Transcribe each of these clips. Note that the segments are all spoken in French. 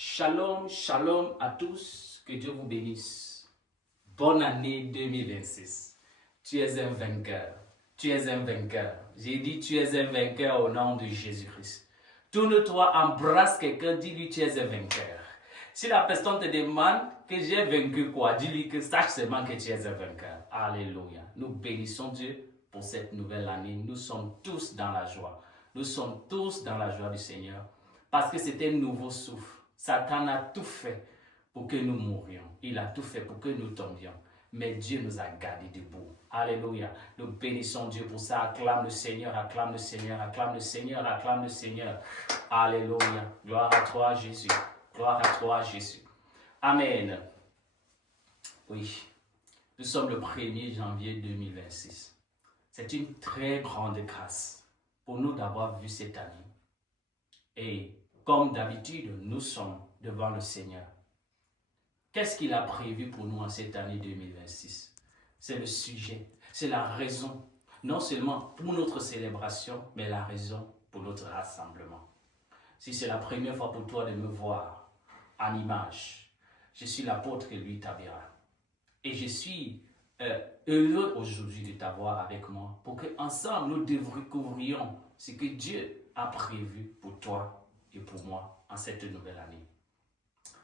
Shalom, shalom à tous, que Dieu vous bénisse. Bonne année 2026. Tu es un vainqueur, tu es un vainqueur. J'ai dit tu es un vainqueur au nom de Jésus-Christ. Tourne-toi, embrasse quelqu'un, dis-lui tu es un vainqueur. Si la personne te demande que j'ai vaincu quoi, dis-lui que sache seulement que tu es un vainqueur. Alléluia. Nous bénissons Dieu pour cette nouvelle année. Nous sommes tous dans la joie. Nous sommes tous dans la joie du Seigneur parce que c'est un nouveau souffle. Satan a tout fait pour que nous mourions. Il a tout fait pour que nous tombions. Mais Dieu nous a gardés debout. Alléluia. Nous bénissons Dieu pour ça. Acclame le Seigneur, acclame le Seigneur, acclame le Seigneur, acclame le Seigneur. Alléluia. Gloire à toi, Jésus. Gloire à toi, Jésus. Amen. Oui, nous sommes le 1er janvier 2026. C'est une très grande grâce pour nous d'avoir vu cette année. Et comme d'habitude, nous sommes devant le Seigneur. Qu'est-ce qu'il a prévu pour nous en cette année 2026? C'est le sujet, c'est la raison, non seulement pour notre célébration, mais la raison pour notre rassemblement. Si c'est la première fois pour toi de me voir en image, je suis l'apôtre Louis Tabira. Et je suis heureux aujourd'hui de t'avoir avec moi pour qu'ensemble nous découvrions ce que Dieu a prévu pour toi et pour moi en cette nouvelle année.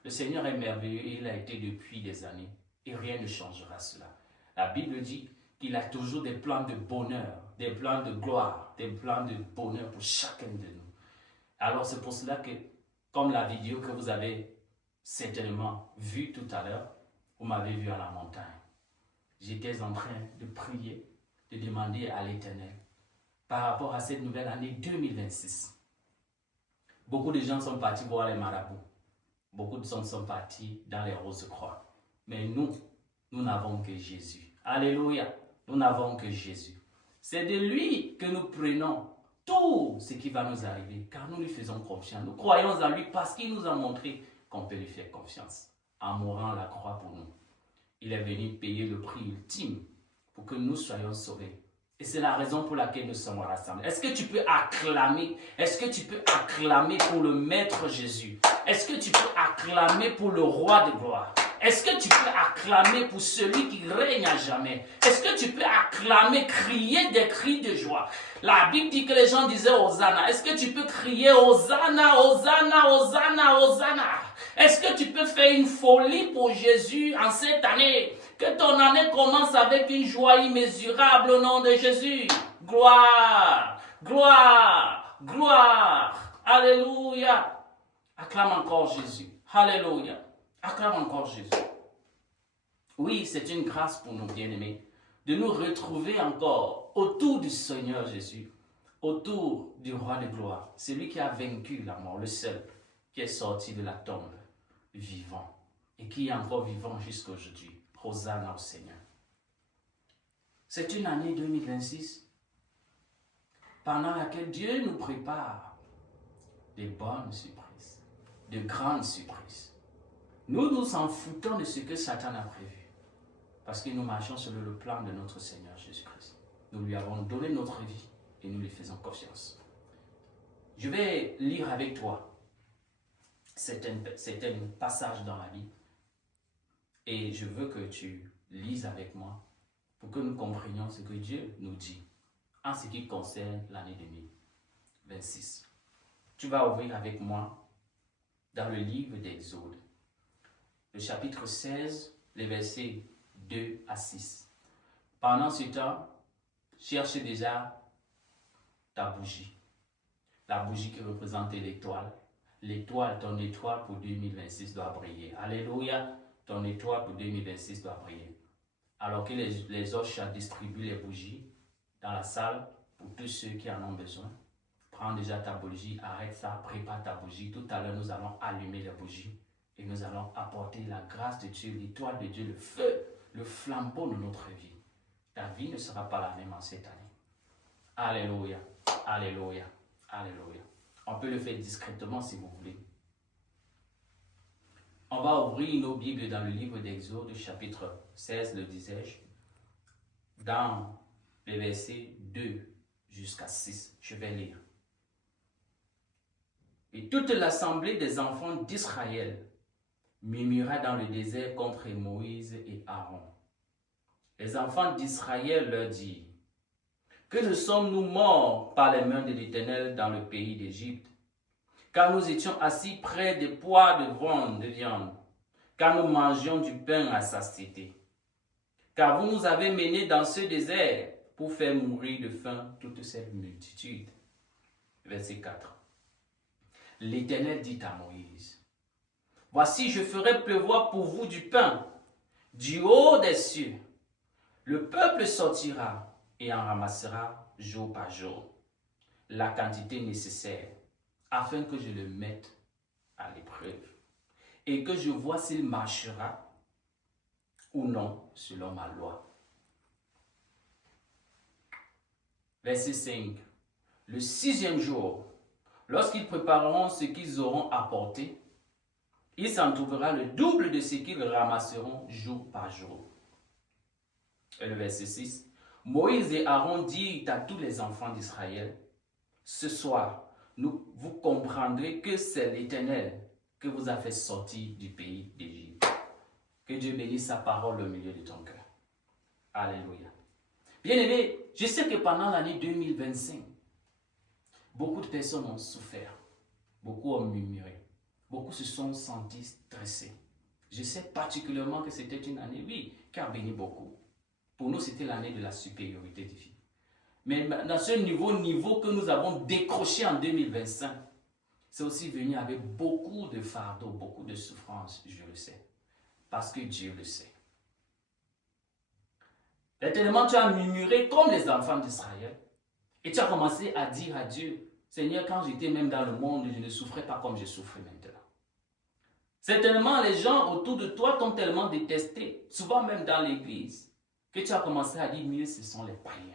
Le Seigneur est merveilleux et il a été depuis des années et rien ne changera cela. La Bible dit qu'il a toujours des plans de bonheur, des plans de gloire, des plans de bonheur pour chacun de nous. Alors c'est pour cela que, comme la vidéo que vous avez certainement vue tout à l'heure, vous m'avez vu à la montagne. J'étais en train de prier, de demander à l'Éternel par rapport à cette nouvelle année 2026. Beaucoup de gens sont partis voir les marabouts. Beaucoup de gens sont partis dans les roses-croix. Mais nous n'avons que Jésus. Alléluia. Nous n'avons que Jésus. C'est de lui que nous prenons tout ce qui va nous arriver, car nous lui faisons confiance. Nous croyons en lui parce qu'il nous a montré qu'on peut lui faire confiance, en mourant à la croix pour nous. Il est venu payer le prix ultime pour que nous soyons sauvés. Et c'est la raison pour laquelle nous sommes rassemblés. Est-ce que tu peux acclamer? Est-ce que tu peux acclamer pour le Maître Jésus? Est-ce que tu peux acclamer pour le Roi de gloire? Est-ce que tu peux acclamer pour celui qui règne à jamais? Est-ce que tu peux acclamer, crier des cris de joie? La Bible dit que les gens disaient Hosanna. Est-ce que tu peux crier Hosanna, Hosanna, Hosanna, Hosanna? Est-ce que tu peux faire une folie pour Jésus en cette année? Que ton année commence avec une joie immesurable au nom de Jésus. Gloire, gloire, gloire. Alléluia. Acclame encore Jésus. Alléluia. Acclame encore Jésus. Oui, c'est une grâce pour nous bien-aimés de nous retrouver encore autour du Seigneur Jésus, autour du Roi de gloire, celui qui a vaincu la mort, le seul qui est sorti de la tombe, vivant, et qui est encore vivant jusqu'à aujourd'hui. Hosanna au Seigneur. C'est une année 2026 pendant laquelle Dieu nous prépare de bonnes surprises, de grandes surprises. Nous nous en foutons de ce que Satan a prévu parce que nous marchons selon le plan de notre Seigneur Jésus-Christ. Nous lui avons donné notre vie et nous lui faisons confiance. Je vais lire avec toi certains passages dans la Bible et je veux que tu lises avec moi pour que nous comprenions ce que Dieu nous dit en ce qui concerne l'année 2026. Tu vas ouvrir avec moi dans le livre d'Exode, le chapitre 16, les versets 2 à 6. Pendant ce temps, cherche déjà ta bougie. La bougie qui représente l'étoile. L'étoile, ton étoile pour 2026 doit briller. Alléluia, ton étoile pour 2026 doit briller. Alors que les oches distribuent les bougies dans la salle pour tous ceux qui en ont besoin. Prends déjà ta bougie, arrête ça, prépare ta bougie. Tout à l'heure, nous allons allumer les bougies et nous allons apporter la grâce de Dieu, l'étoile de Dieu, le feu, le flambeau de notre vie. Ta vie ne sera pas la même en cette année. Alléluia, alléluia, alléluia. On peut le faire discrètement si vous voulez. On va ouvrir nos Bibles dans le livre d'Exode, chapitre 16, le disais-je, dans les versets 2 jusqu'à 6. Je vais lire. Et toute l'assemblée des enfants d'Israël murmura dans le désert contre Moïse et Aaron. Les enfants d'Israël leur dirent, que ne sommes-nous morts par les mains de l'Éternel dans le pays d'Égypte, car nous étions assis près des poids de viande, car nous mangions du pain à satiété. Car vous nous avez menés dans ce désert pour faire mourir de faim toute cette multitude. Verset 4. L'Éternel dit à Moïse, voici, je ferai pleuvoir pour vous du pain, du haut des cieux. Le peuple sortira et en ramassera jour par jour la quantité nécessaire, afin que je le mette à l'épreuve et que je vois s'il marchera ou non selon ma loi. Verset 5. Le 6e jour, lorsqu'ils prépareront ce qu'ils auront apporté, il s'en trouvera le double de ce qu'ils ramasseront jour par jour. Et le verset 6. Moïse et Aaron dirent à tous les enfants d'Israël, ce soir, vous comprendrez que c'est l'Éternel que vous a fait sortir du pays d'Égypte. Que Dieu bénisse sa parole au milieu de ton cœur. Alléluia. Bien-aimés, je sais que pendant l'année 2025, beaucoup de personnes ont souffert, beaucoup ont murmuré, beaucoup se sont sentis stressés. Je sais particulièrement que c'était une année, oui, qui a béni beaucoup. Pour nous, c'était l'année de la supériorité divine. Mais dans ce niveau que nous avons décroché en 2025, c'est aussi venu avec beaucoup de fardeaux, beaucoup de souffrances, je le sais. Parce que Dieu le sait. Tellement tu as murmuré comme les enfants d'Israël. Et tu as commencé à dire à Dieu, Seigneur, quand j'étais même dans le monde, je ne souffrais pas comme je souffre maintenant. Certainement, les gens autour de toi t'ont tellement détesté, souvent même dans l'église, que tu as commencé à dire, mieux ce sont les païens.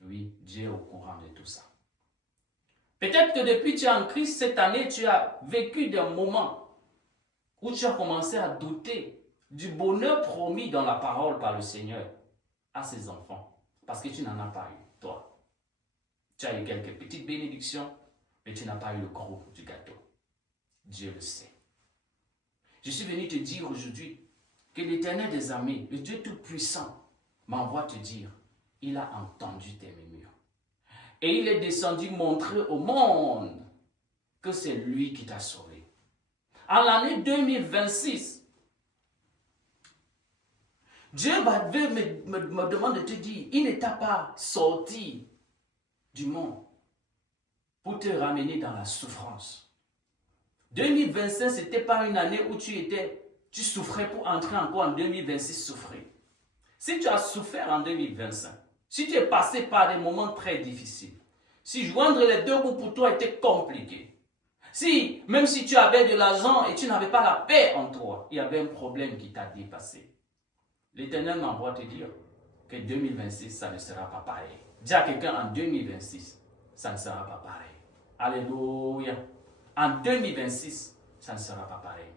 Oui, Dieu est au courant de tout ça. Peut-être que depuis que tu es en Christ, cette année, tu as vécu des moments où tu as commencé à douter du bonheur promis dans la parole par le Seigneur à ses enfants. Parce que tu n'en as pas eu, toi. Tu as eu quelques petites bénédictions, mais tu n'as pas eu le gros du gâteau. Dieu le sait. Je suis venu te dire aujourd'hui que l'Éternel des armées, le Dieu Tout-Puissant, m'envoie te dire, il a entendu tes murmures. Et il est descendu montrer au monde que c'est lui qui t'a sauvé. En l'année 2026, Dieu me demande de te dire, il ne t'a pas sorti du monde pour te ramener dans la souffrance. 2025, ce n'était pas une année où tu souffrais pour entrer encore en 2026 souffrir. Si tu as souffert en 2025, si tu es passé par des moments très difficiles, si joindre les deux bouts pour toi était compliqué, même si tu avais de l'argent et tu n'avais pas la paix en toi, il y avait un problème qui t'a dépassé. L'Éternel m'envoie te dire que 2026, ça ne sera pas pareil. Dis à quelqu'un en 2026, ça ne sera pas pareil. Alléluia. En 2026, ça ne sera pas pareil.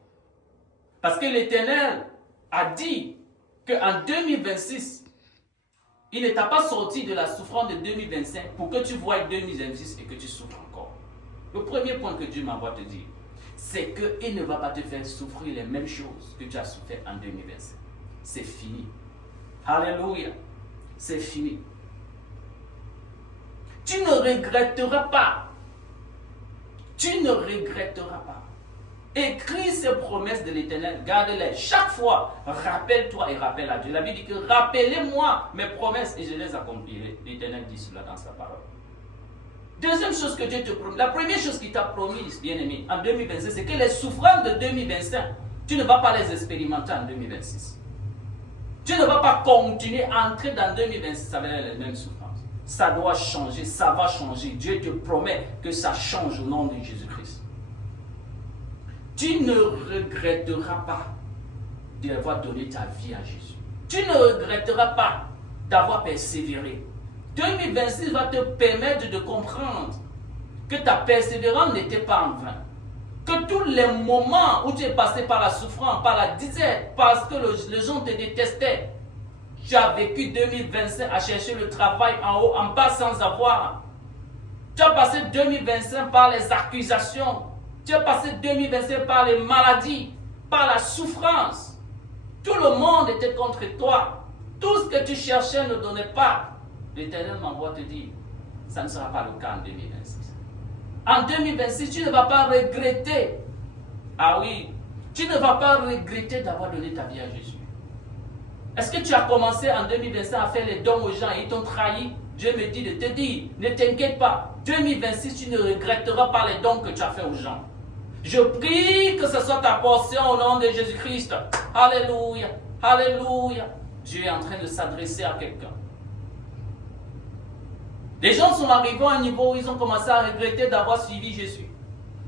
Parce que l'Éternel a dit qu'en 2026, il ne t'a pas sorti de la souffrance de 2025 pour que tu voies 2026 et que tu souffres encore. Le premier point que Dieu m'envoie te dire, c'est qu'il ne va pas te faire souffrir les mêmes choses que tu as souffert en 2025. C'est fini. Alléluia. C'est fini. Tu ne regretteras pas. Tu ne regretteras pas. Écris ces promesses de l'Éternel, garde-les. Chaque fois, rappelle-toi et rappelle à Dieu. La Bible dit que rappelez-moi mes promesses et je les accomplirai. L'Éternel dit cela dans sa parole. Deuxième chose que Dieu te promet, la première chose qu'il t'a promise, bien-aimé, en 2026, c'est que les souffrances de 2025, tu ne vas pas les expérimenter en 2026. Tu ne vas pas continuer à entrer dans 2026 avec les mêmes souffrances. Ça doit changer, ça va changer. Dieu te promet que ça change au nom de Jésus-Christ. Tu ne regretteras pas d'avoir donné ta vie à Jésus. Tu ne regretteras pas d'avoir persévéré. 2026 va te permettre de comprendre que ta persévérance n'était pas en vain. Que tous les moments où tu es passé par la souffrance, par la disette, parce que les gens te détestaient, tu as vécu 2025 à chercher le travail en haut, en bas sans avoir. Tu as passé 2025 par les accusations. Tu as passé 2025 par les maladies, par la souffrance. Tout le monde était contre toi. Tout ce que tu cherchais ne donnait pas. L'Éternel m'envoie te dire, ça ne sera pas le cas en 2026. En 2026, tu ne vas pas regretter. Ah oui, tu ne vas pas regretter d'avoir donné ta vie à Jésus. Est-ce que tu as commencé en 2025 à faire les dons aux gens et ils t'ont trahi? Dieu me dit de te dire, ne t'inquiète pas. 2026, tu ne regretteras pas les dons que tu as fait aux gens. Je prie que ce soit ta portion au nom de Jésus-Christ. Alléluia, alléluia. Dieu est en train de s'adresser à quelqu'un. Les gens sont arrivés à un niveau où ils ont commencé à regretter d'avoir suivi Jésus.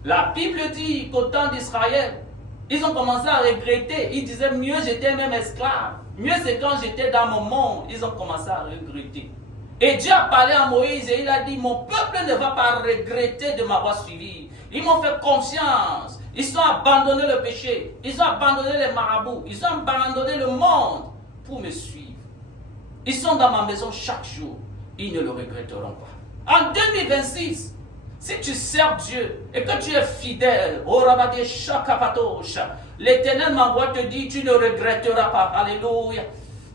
La Bible dit qu'au temps d'Israël, ils ont commencé à regretter. Ils disaient, mieux j'étais même esclave. Mieux c'est quand j'étais dans mon monde. Ils ont commencé à regretter. Et Dieu a parlé à Moïse et il a dit, mon peuple ne va pas regretter de m'avoir suivi. Ils m'ont fait confiance. Ils ont abandonné le péché. Ils ont abandonné les marabouts. Ils ont abandonné le monde pour me suivre. Ils sont dans ma maison chaque jour. Ils ne le regretteront pas. En 2026, si tu sers Dieu et que tu es fidèle, l'Éternel m'envoie te dire, tu ne regretteras pas. Alléluia.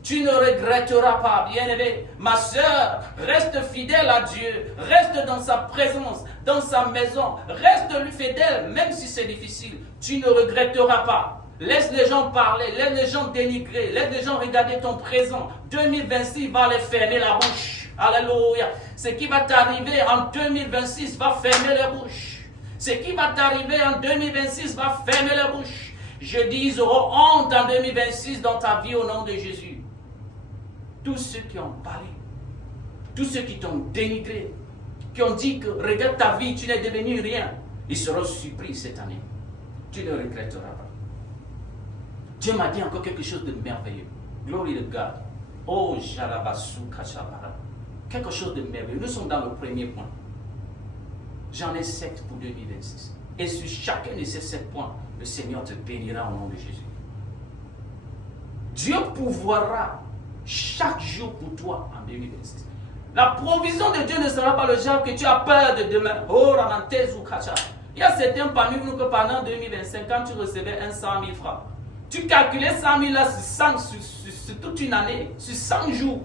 Tu ne regretteras pas, bien-aimé. Ma soeur, reste fidèle à Dieu. Reste dans sa présence, dans sa maison. Reste lui fidèle, même si c'est difficile. Tu ne regretteras pas. Laisse les gens parler, laisse les gens dénigrer, laisse les gens regarder ton présent. 2026 va les fermer la bouche. Alléluia. Ce qui va t'arriver en 2026 va fermer les bouches. Ce qui va t'arriver en 2026 va fermer les bouches. Je dis, ils auront honte en 2026 dans ta vie au nom de Jésus. Tous ceux qui ont parlé, tous ceux qui t'ont dénigré, qui ont dit que regarde ta vie, tu n'es devenu rien, ils seront surpris cette année. Tu ne regretteras pas. Dieu m'a dit encore quelque chose de merveilleux. Glory to God. Oh, Jarabasu Kachabara. Quelque chose de merveilleux. Nous sommes dans le premier point. J'en ai 7 pour 2026. Et sur chacun de ces 7 points, le Seigneur te bénira au nom de Jésus. Dieu pourvoira chaque jour pour toi en 2026. La provision de Dieu ne sera pas le genre que tu as peur de demain. Oh, Ramantezu Kacha. Il y a certains parmi nous que pendant 2025, quand tu recevais 100 000 francs, tu calculais 100 000 là sur toute une année, sur 100 jours.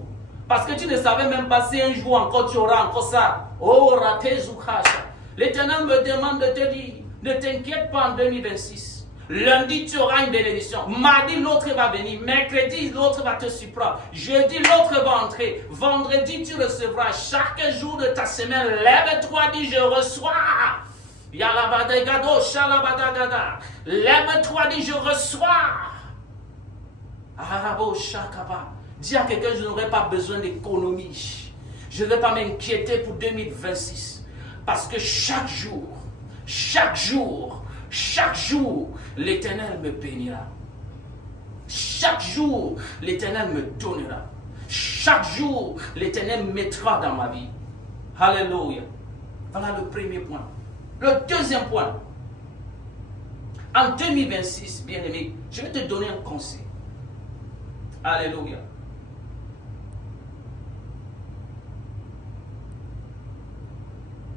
Parce que tu ne savais même pas si un jour encore tu auras encore ça. Oh, Ratezu Kacha. L'Éternel me demande de te dire, ne t'inquiète pas en 2026. Lundi, tu auras une bénédiction. Mardi, l'autre va venir. Mercredi, l'autre va te surprendre. Jeudi, l'autre va entrer. Vendredi, tu recevras. Chaque jour de ta semaine, lève-toi, dis je reçois. Yalabadegado, shalabadagada. Lève-toi, dis je reçois. Arabo, shakaba. Dis à quelqu'un, je n'aurai pas besoin d'économie. Je ne vais pas m'inquiéter pour 2026. Parce que chaque jour, l'Éternel me bénira. Chaque jour, l'Éternel me donnera. Chaque jour, l'Éternel mettra dans ma vie. Alléluia. Voilà le premier point. Le deuxième point. En 2026, bien-aimé, je vais te donner un conseil. Alléluia.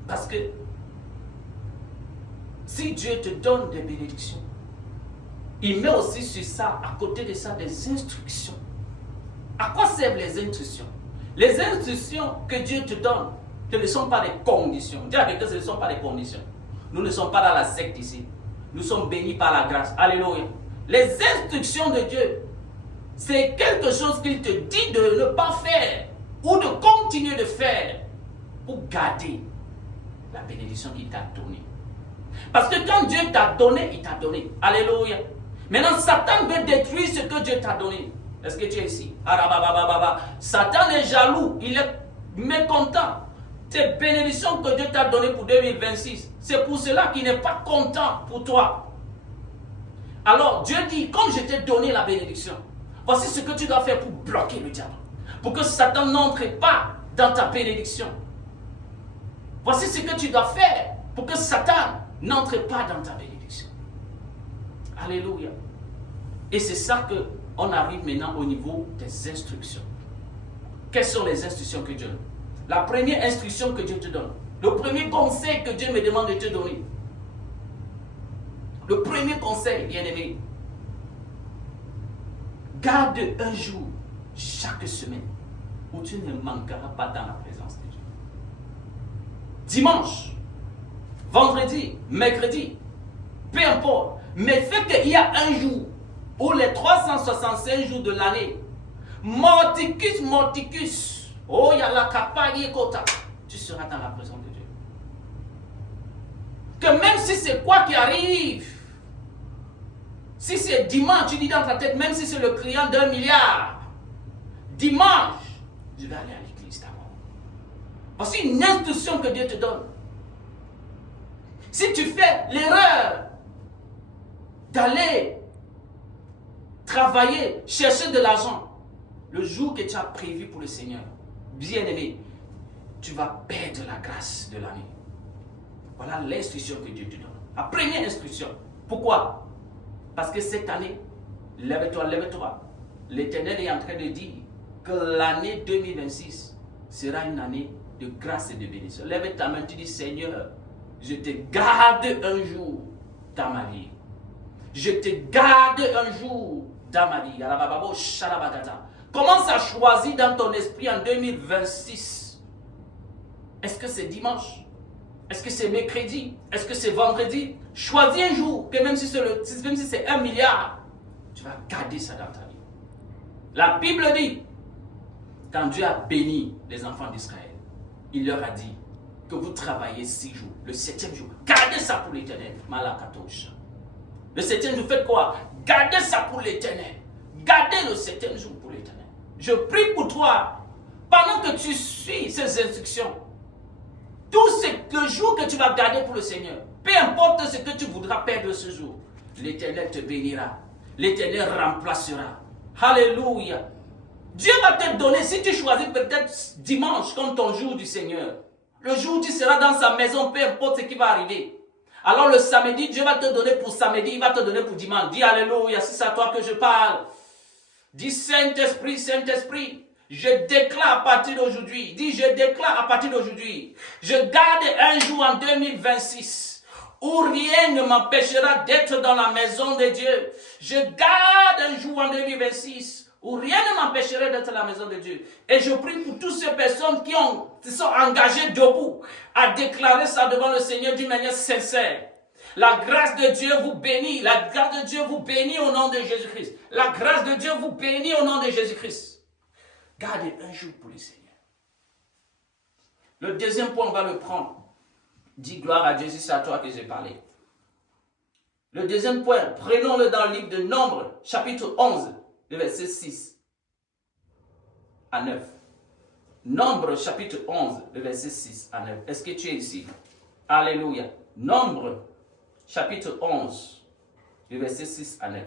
Parce que si Dieu te donne des bénédictions, il met aussi sur ça, à côté de ça, des instructions. À quoi servent les instructions? Les instructions que Dieu te donne, ce ne sont pas des conditions. Dis avec eux, ce ne sont pas des conditions. Nous ne sommes pas dans la secte ici. Nous sommes bénis par la grâce. Alléluia. Les instructions de Dieu, c'est quelque chose qu'il te dit de ne pas faire ou de continuer de faire pour garder la bénédiction qu'il t'a donnée. Parce que quand Dieu t'a donné, il t'a donné. Alléluia. Maintenant, Satan veut détruire ce que Dieu t'a donné. Est-ce que tu es ici? Satan est jaloux, il est mécontent. Tes bénédictions que Dieu t'a données pour 2026, c'est pour cela qu'il n'est pas content pour toi. Alors, Dieu dit, comme je t'ai donné la bénédiction, voici ce que tu dois faire pour bloquer le diable. Pour que Satan n'entre pas dans ta bénédiction. Voici ce que tu dois faire pour que Satan n'entre pas dans ta bénédiction. Alléluia. Et c'est ça qu'on arrive maintenant au niveau des instructions. Quelles sont les instructions que Dieu donne? La première instruction que Dieu te donne, Le premier conseil que Dieu me demande de te donner. Le premier conseil, bien-aimé. Garde un jour chaque semaine où tu ne manqueras pas dans la présence de Dieu. Dimanche, vendredi, mercredi, peu importe. Mais fais qu'il y a un jour où les 365 jours de l'année, morticus, oh, il y a la capagne kota, tu seras dans la présence de Dieu. Que même si c'est quoi qui arrive, si c'est dimanche, tu dis dans ta tête, même si c'est le client d'1 milliard, dimanche, je vais aller à l'église d'abord. Voici une instruction que Dieu te donne. Si tu fais l'erreur d'aller travailler, chercher de l'argent, le jour que tu as prévu pour le Seigneur, bien-aimé, tu vas perdre la grâce de l'année. Voilà l'instruction que Dieu te donne. La première instruction. Pourquoi? Parce que cette année, lève-toi, lève-toi. L'Éternel est en train de dire que l'année 2026 sera une année de grâce et de bénédiction. Lève ta main, tu dis, Seigneur, je te garde un jour dans ma vie. Je te garde un jour dans ma vie. Commence à choisir dans ton esprit en 2026. Est-ce que c'est dimanche? Est-ce que c'est mercredi? Est-ce que c'est vendredi? Choisis un jour, que même si c'est 1 milliard, tu vas garder ça dans ta vie. La Bible dit, quand Dieu a béni les enfants d'Israël, il leur a dit que vous travaillez 6 jours. Le 7e jour, gardez ça pour l'éternel. Malakatosha. Le 7e jour, faites quoi? Gardez ça pour l'éternel. Gardez le 7e jour pour l'éternel. Je prie pour toi, pendant que tu suis ces instructions, le jour que tu vas garder pour le Seigneur, peu importe ce que tu voudras perdre ce jour, l'Éternel te bénira. L'Éternel remplacera. Alléluia. Dieu va te donner, si tu choisis peut-être dimanche comme ton jour du Seigneur, le jour où tu seras dans sa maison, peu importe ce qui va arriver. Alors le samedi, Dieu va te donner pour samedi, il va te donner pour dimanche. Dis Alléluia, si c'est à toi que je parle. Dis Saint-Esprit, Saint-Esprit. Je déclare à partir d'aujourd'hui, dis je déclare à partir d'aujourd'hui, je garde un jour en 2026 où rien ne m'empêchera d'être dans la maison de Dieu. Je garde un jour en 2026 où rien ne m'empêchera d'être dans la maison de Dieu. Et je prie pour toutes ces personnes qui sont engagées debout à déclarer ça devant le Seigneur d'une manière sincère. La grâce de Dieu vous bénit, la grâce de Dieu vous bénit au nom de Jésus-Christ. La grâce de Dieu vous bénit au nom de Jésus-Christ. Gardez un jour pour le Seigneur. Le deuxième point, on va le prendre. Dis gloire à Dieu, c'est à toi que j'ai parlé. Le deuxième point, prenons-le dans le livre de Nombres, chapitre 11, le verset 6 à 9. Nombres, chapitre 11, le verset 6 à 9. Est-ce que tu es ici? Alléluia. Nombres, chapitre 11, le verset 6 à 9.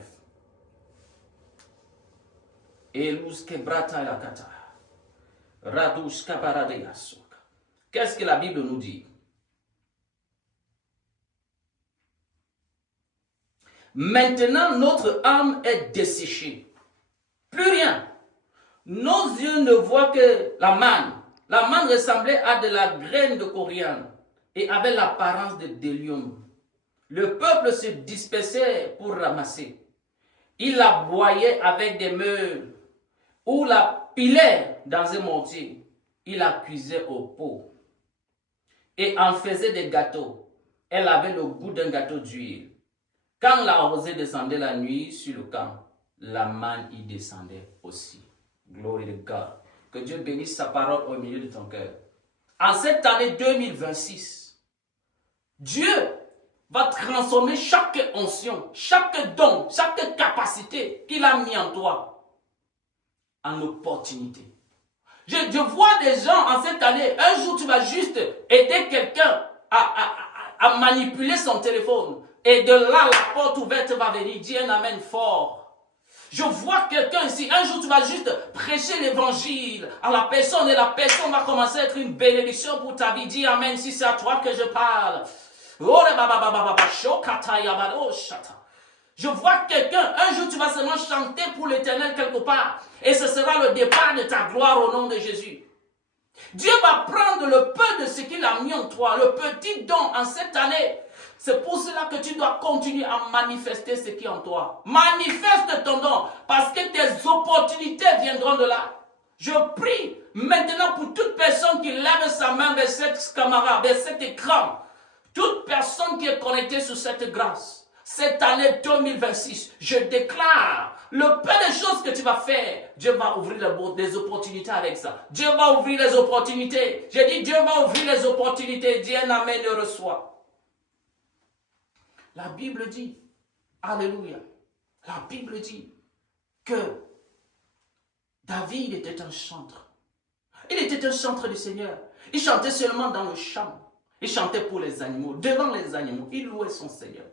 Qu'est-ce que la Bible nous dit? Maintenant, notre âme est desséchée. Plus rien. Nos yeux ne voient que la manne. La manne ressemblait à de la graine de coriandre et avait l'apparence de délium. Le peuple se dispersait pour ramasser. Il la broyait avec des meules ou la pilait dans un mortier. Il la cuisait au pot et en faisait des gâteaux. Elle avait le goût d'un gâteau d'huile. Quand la rosée descendait la nuit sur le camp, la manne y descendait aussi. Glory to God. Que Dieu bénisse sa parole au milieu de ton cœur. En cette année 2026, Dieu va transformer chaque onction, chaque don, chaque capacité qu'il a mis en toi en opportunité. Je vois des gens en cette année, un jour tu vas juste aider quelqu'un à manipuler son téléphone. Et de là, la porte ouverte va venir. Dis un amen fort. Je vois quelqu'un ici, un jour tu vas juste prêcher l'évangile à la personne et la personne va commencer à être une bénédiction pour ta vie. Dis amen si c'est à toi que je parle. Je vois quelqu'un, un jour tu vas seulement chanter pour l'Éternel quelque part et ce sera le départ de ta gloire au nom de Jésus. Dieu va prendre le peu de ce qu'il a mis en toi, le petit don en cette année. C'est pour cela que tu dois continuer à manifester ce qui est en toi. Manifeste ton don, parce que tes opportunités viendront de là. Je prie maintenant pour toute personne qui lève sa main vers cette caméra, vers cet écran. Toute personne qui est connectée sur cette grâce. Cette année 2026, je déclare le peu de choses que tu vas faire, Dieu va ouvrir des opportunités avec ça. Dieu va ouvrir les opportunités. J'ai dit Dieu va ouvrir les opportunités. Dis un amen et reçois. La Bible dit, alléluia, la Bible dit que David était un chantre. Il était un chantre du Seigneur. Il chantait seulement dans le champ. Il chantait pour les animaux, devant les animaux. Il louait son Seigneur.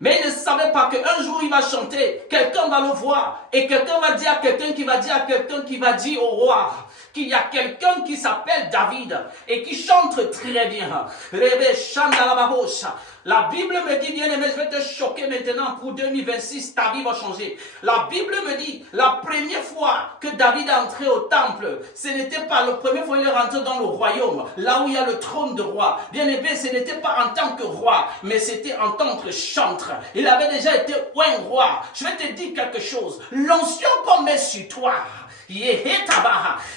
Mais il ne savait pas qu'un jour il va chanter, quelqu'un va le voir, et quelqu'un va dire à quelqu'un qui va dire à quelqu'un qui va dire au roi qu'il y a quelqu'un qui s'appelle David et qui chante très bien. La Bible me dit, bien aimé, je vais te choquer maintenant pour 2026, ta vie va changer. La Bible me dit, la première fois que David est entré au temple, ce n'était pas la première fois qu'il est rentré dans le royaume, là où il y a le trône de roi. Bien aimé, ce n'était pas en tant que roi, mais c'était en tant que chantre. Il avait déjà été un roi. Je vais te dire quelque chose. L'onction qu'on met sur toi,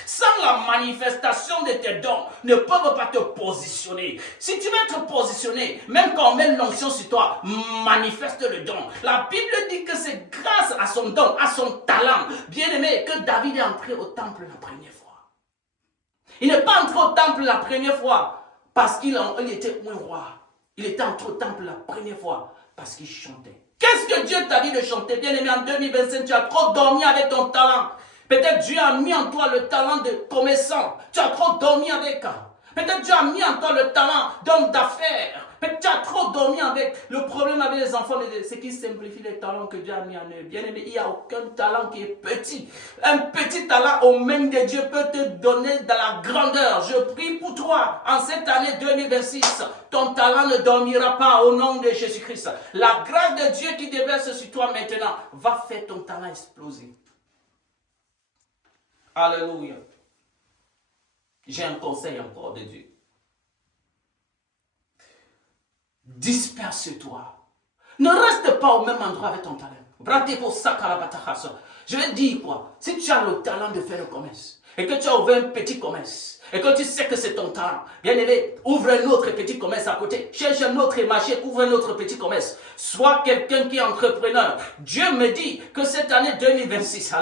sans la manifestation de tes dons, ne peuvent pas te positionner. Si tu veux être positionné, même quand on met l'onction sur toi, manifeste le don. La Bible dit que c'est grâce à son don, à son talent, bien aimé, que David est entré au temple la première fois. Il n'est pas entré au temple la première fois parce qu'il était un roi. Il était entré au temple la première fois parce qu'il chantait. Qu'est-ce que Dieu t'a dit de chanter? Bien aimé, en 2025, tu as trop dormi avec ton talent. Peut-être Dieu a mis en toi le talent de commerçant. Tu as trop dormi avec. Peut-être Dieu a mis en toi le talent d'homme d'affaires. Peut-être tu as trop dormi avec. Le problème avec les enfants, c'est qu'ils simplifient les talents que Dieu a mis en eux. Bien aimé, il n'y a aucun talent qui est petit. Un petit talent aux mains de Dieu peut te donner de la grandeur. Je prie pour toi en cette année 2026. Ton talent ne dormira pas au nom de Jésus-Christ. La grâce de Dieu qui déverse sur toi maintenant va faire ton talent exploser. Alléluia. J'ai un conseil encore de Dieu. Disperse-toi. Ne reste pas au même endroit avec ton talent. Je vais dire quoi? Si tu as le talent de faire le commerce et que tu as ouvert un petit commerce et que tu sais que c'est ton talent, bien aimé, ouvre un autre petit commerce à côté. Cherche un autre marché, ouvre un autre petit commerce. Sois quelqu'un qui est entrepreneur. Dieu me dit que cette année 2026,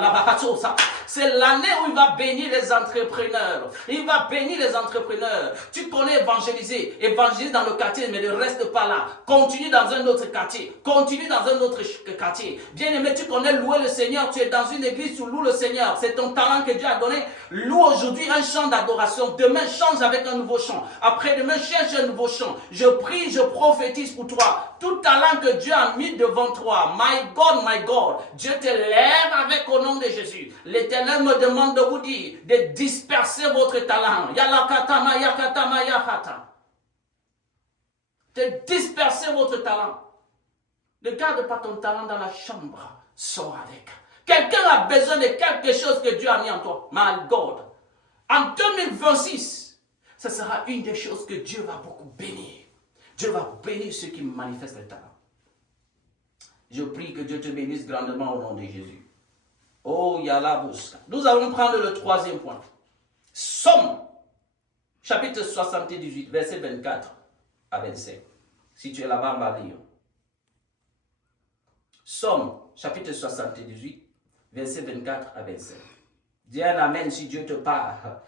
c'est l'année où il va bénir les entrepreneurs. Il va bénir les entrepreneurs. Tu connais évangéliser. Évangélise dans le quartier, mais ne reste pas là. Continue dans un autre quartier. Continue dans un autre quartier. Bien aimé, tu connais louer le Seigneur. Tu es dans une église, tu loues le Seigneur. C'est ton talent que Dieu a donné. Loue aujourd'hui un chant d'adoration. Demain, change avec un nouveau chant. Après-demain, cherche un nouveau chant. Je prie, je prophétise pour toi. Tout talent que Dieu a mis devant toi. My God, Dieu te lève avec au nom de Jésus. L'Éternel me demande de vous dire de disperser votre talent. De disperser votre talent. Ne garde pas ton talent dans la chambre. Sors avec. Quelqu'un a besoin de quelque chose que Dieu a mis en toi. My God. En 2026, ce sera une des choses que Dieu va beaucoup bénir. Dieu va bénir ceux qui manifestent le talent. Je prie que Dieu te bénisse grandement au nom de Jésus. Oh, Yalabouska. Nous allons prendre le troisième point. Somme, chapitre 78, verset 24 à 25. Si tu es là-bas, on va lire. Somme, chapitre 78, verset 24 à 25. Dis un amen si Dieu te parle.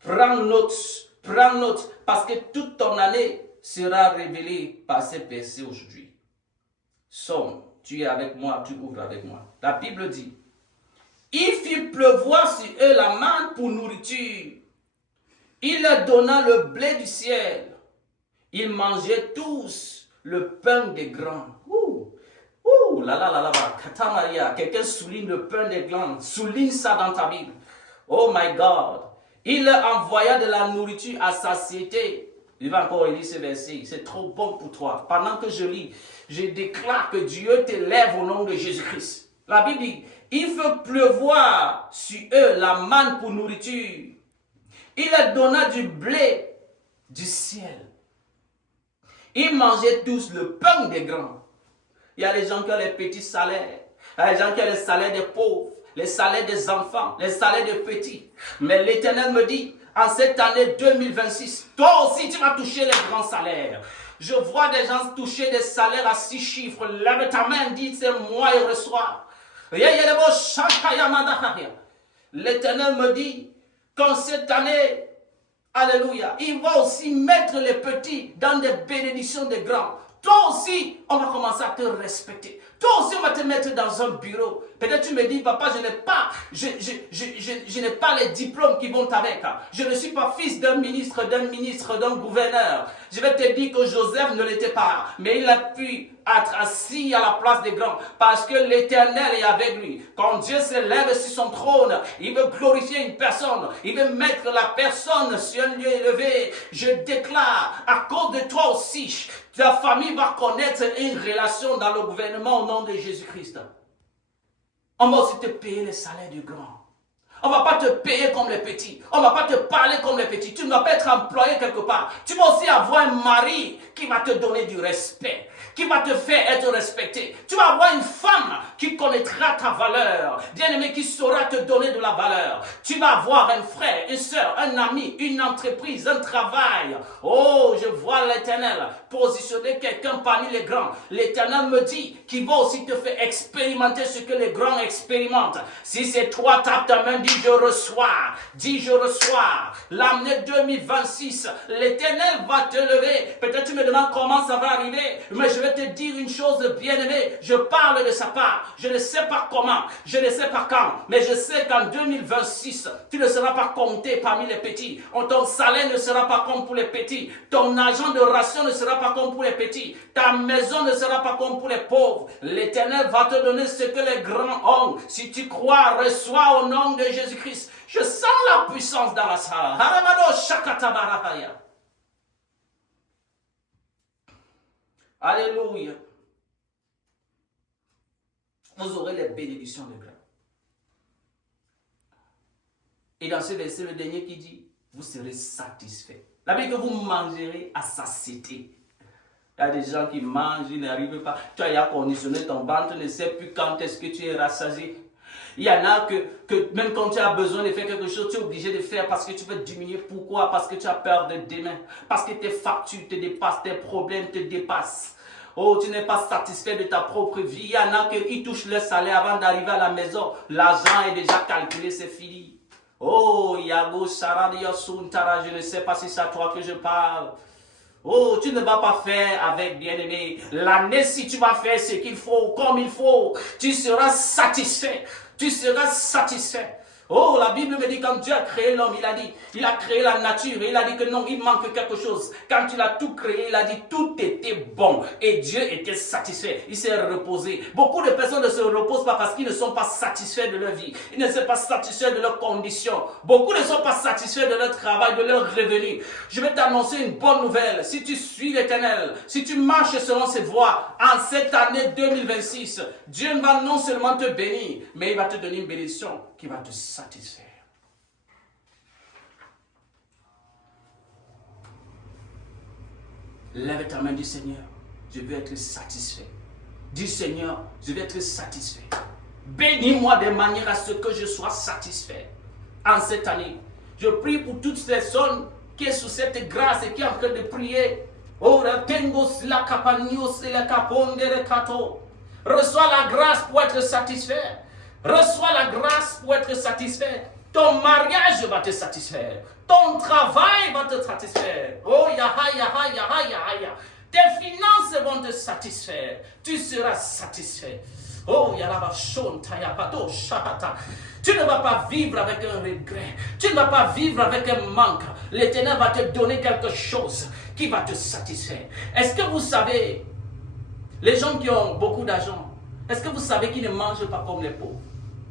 Prends note, parce que toute ton année sera révélée par ces versets aujourd'hui. Somme, tu es avec moi, tu ouvres avec moi. La Bible dit, il fit pleuvoir sur eux la manne pour nourriture. Il leur donna le blé du ciel. Ils mangeaient tous le pain des grands. Katamaria. Quelqu'un souligne le pain des glands. Souligne ça dans ta Bible. Oh my God. Il leur envoya de la nourriture à satiété. Il va encore lire ce verset. C'est trop bon pour toi. Pendant que je lis, je déclare que Dieu t'élève au nom de Jésus-Christ. La Bible dit, il fait pleuvoir sur eux la manne pour nourriture. Il leur donna du blé du ciel. Ils mangeaient tous le pain des grands. Il y a les gens qui ont les petits salaires. Il y a les gens qui ont les salaires des pauvres, les salaires des enfants, les salaires des petits. Mais l'Éternel me dit, en cette année 2026, toi aussi tu vas toucher les grands salaires. Je vois des gens toucher des salaires à 6 chiffres. Lève ta main, dis, c'est moi et reçois. L'Éternel me dit qu'en cette année, alléluia, il va aussi mettre les petits dans des bénédictions des grands. Toi aussi, on va commencer à te respecter. Toi aussi, on va te mettre dans un bureau. Peut-être tu me dis, papa, je n'ai pas les diplômes qui vont avec. Je ne suis pas fils d'un ministre, d'un gouverneur. Je vais te dire que Joseph ne l'était pas. Mais il a pu être assis à la place des grands. Parce que l'Éternel est avec lui. Quand Dieu se lève sur son trône, il veut glorifier une personne. Il veut mettre la personne sur un lieu élevé. Je déclare, à cause de toi aussi, ta famille va connaître une relation dans le gouvernement au nom de Jésus-Christ. On va aussi te payer les salaires du grand. On ne va pas te payer comme les petits. On ne va pas te parler comme les petits. Tu ne vas pas être employé quelque part. Tu vas aussi avoir un mari qui va te donner du respect, qui va te faire être respecté. Tu vas avoir une femme qui connaîtra ta valeur. Bien-aimé, qui saura te donner de la valeur. Tu vas avoir un frère, une soeur, un ami, une entreprise, un travail. Oh, je vois l'Éternel positionner quelqu'un parmi les grands. L'Éternel me dit qu'il va aussi te faire expérimenter ce que les grands expérimentent. Si c'est toi, tape ta main, dis je reçois. Dis je reçois. L'année 2026, l'Éternel va te lever. Peut-être tu me demandes comment ça va arriver, mais je vais te dire une chose, bien-aimé. Je parle de sa part. Je ne sais pas comment, je ne sais pas quand, mais je sais qu'en 2026, tu ne seras pas compté parmi les petits. Ton salaire ne sera pas comme pour les petits. Ton argent de ration ne sera pas comme pour les petits. Ta maison ne sera pas comme pour les pauvres. L'Éternel va te donner ce que les grands ont. Si tu crois, reçois au nom de Jésus-Christ. Je sens la puissance dans la salle. Alléluia. Vous aurez les bénédictions de grâce. Et dans ce verset, le dernier qui dit, vous serez satisfaits. La Bible dit que vous mangerez à satiété. Il y a des gens qui mangent, ils n'arrivent pas. Tu as conditionné ton ventre, tu ne sais plus quand est-ce que tu es rassasié. Il y en a que même quand tu as besoin de faire quelque chose, tu es obligé de faire parce que tu veux diminuer. Pourquoi? Parce que tu as peur de demain. Parce que tes factures te dépassent, tes problèmes te dépassent. Oh, tu n'es pas satisfait de ta propre vie. Il y en a qui touchent leur salaire avant d'arriver à la maison. L'argent est déjà calculé, c'est fini. Oh, Yago Saradia Suntara, je ne sais pas si c'est à toi que je parle. Oh, tu ne vas pas faire avec bien-aimé. L'année, si tu vas faire ce qu'il faut, comme il faut, tu seras satisfait. Tu seras satisfait. Oh, la Bible me dit quand Dieu a créé l'homme, il a créé la nature. Et il a dit que non, il manque quelque chose. Quand il a tout créé, il a dit tout était bon. Et Dieu était satisfait. Il s'est reposé. Beaucoup de personnes ne se reposent pas parce qu'ils ne sont pas satisfaits de leur vie. Ils ne sont pas satisfaits de leurs conditions. Beaucoup ne sont pas satisfaits de leur travail, de leurs revenus. Je vais t'annoncer une bonne nouvelle. Si tu suis l'Éternel, si tu marches selon ses voies, en cette année 2026, Dieu va non seulement te bénir, mais il va te donner une bénédiction qui va te satisfaire. Lève ta main, dis Seigneur, je veux être satisfait. Dis Seigneur, je veux être satisfait. Bénis-moi de manière à ce que je sois satisfait en cette année. Je prie pour toutes ces personnes qui sont sous cette grâce et qui sont en train de prier. Reçois la grâce pour être satisfait. Reçois la grâce pour être satisfait. Ton mariage va te satisfaire. Ton travail va te satisfaire. Oh, ya. Tes finances vont te satisfaire. Tu seras satisfait. Oh, tu ne vas pas vivre avec un regret. Tu ne vas pas vivre avec un manque. L'Éternel va te donner quelque chose qui va te satisfaire. Est-ce que vous savez, les gens qui ont beaucoup d'argent, est-ce que vous savez qu'ils ne mangent pas comme les pauvres?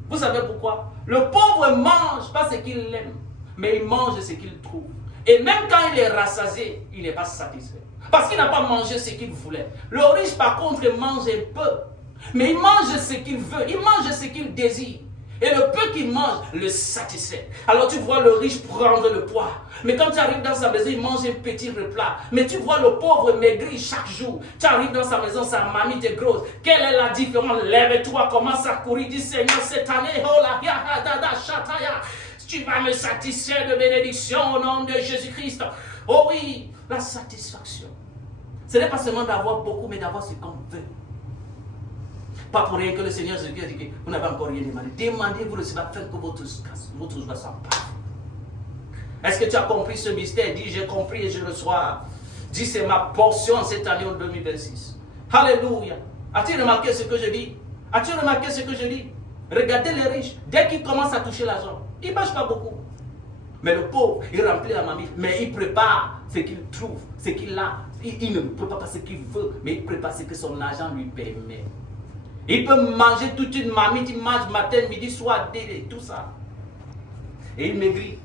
Vous savez pourquoi? Le pauvre mange pas ce qu'il aime, mais il mange ce qu'il trouve. Et même quand il est rassasié, il n'est pas satisfait. Parce qu'il n'a pas mangé ce qu'il voulait. Le riche, par contre, mange un peu. Mais il mange ce qu'il veut. Il mange ce qu'il désire. Et le peu qu'il mange le satisfait. Alors tu vois le riche prendre le poids. Mais quand tu arrives dans sa maison, il mange un petit repas. Mais tu vois le pauvre maigrir chaque jour. Tu arrives dans sa maison, sa mamie est grosse. Quelle est la différence? Lève-toi, commence à courir. Dis Seigneur, cette année, oh la chataya. Tu vas me satisfaire de bénédiction au nom de Jésus-Christ. Oh oui, la satisfaction. Ce n'est pas seulement d'avoir beaucoup, mais d'avoir ce qu'on veut. Pas pour rien que le Seigneur Jésus a dit que vous n'avez encore rien demandé. Demandez, vous recevez afin que votre joie soit parfaite. Est-ce que tu as compris ce mystère? Dis, j'ai compris et je reçois. Dis, c'est ma portion cette année en 2026. Alléluia. As-tu remarqué ce que je dis? As-tu remarqué ce que je dis? Regardez les riches. Dès qu'ils commencent à toucher l'argent, ils ne mangent pas beaucoup. Mais le pauvre, il remplit la mamie. Mais il prépare ce qu'il trouve, ce qu'il a. Il ne prépare pas ce qu'il veut, mais il prépare ce que son argent lui permet. Il peut manger toute une mamie, il mange matin, midi, soir, tout ça. Et il maigrit.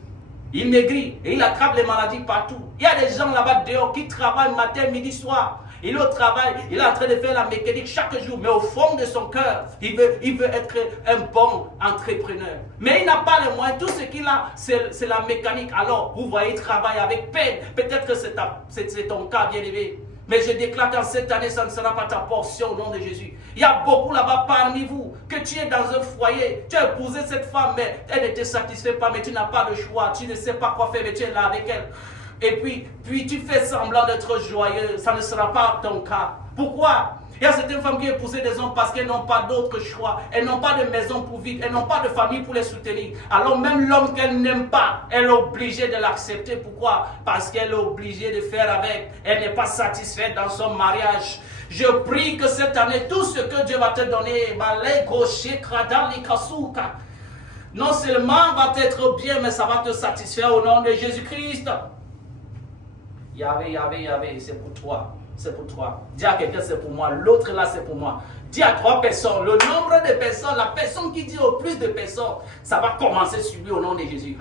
Il maigrit et il attrape les maladies partout. Il y a des gens là-bas dehors qui travaillent matin, midi, soir. Il est au travail, il est en train de faire la mécanique chaque jour. Mais au fond de son cœur, il veut être un bon entrepreneur. Mais il n'a pas les moyens. Tout ce qu'il a, c'est la mécanique. Alors, vous voyez, il travaille avec peine. Peut-être que c'est ton cas, bien-aimé. Mais je déclare qu'en cette année, ça ne sera pas ta portion au nom de Jésus. Il y a beaucoup là-bas parmi vous, que tu es dans un foyer, tu as épousé cette femme, mais elle ne te satisfait pas, mais tu n'as pas de choix, tu ne sais pas quoi faire, mais tu es là avec elle. Et puis tu fais semblant d'être joyeux, ça ne sera pas ton cas. Pourquoi? Il y a certaines femmes qui épousent des hommes parce qu'elles n'ont pas d'autre choix. Elles n'ont pas de maison pour vivre. Elles n'ont pas de famille pour les soutenir. Alors même l'homme qu'elles n'aiment pas, elle est obligée de l'accepter. Pourquoi? Parce qu'elle est obligée de faire avec. Elle n'est pas satisfaite dans son mariage. Je prie que cette année, tout ce que Dieu va te donner, non seulement va être bien, mais ça va te satisfaire au nom de Jésus-Christ. Yahvé, c'est pour toi. C'est pour toi. Dis à quelqu'un, c'est pour moi. L'autre là, c'est pour moi. Dis à 3 personnes. Le nombre de personnes, la personne qui dit au plus de personnes, ça va commencer sur lui au nom de Jésus.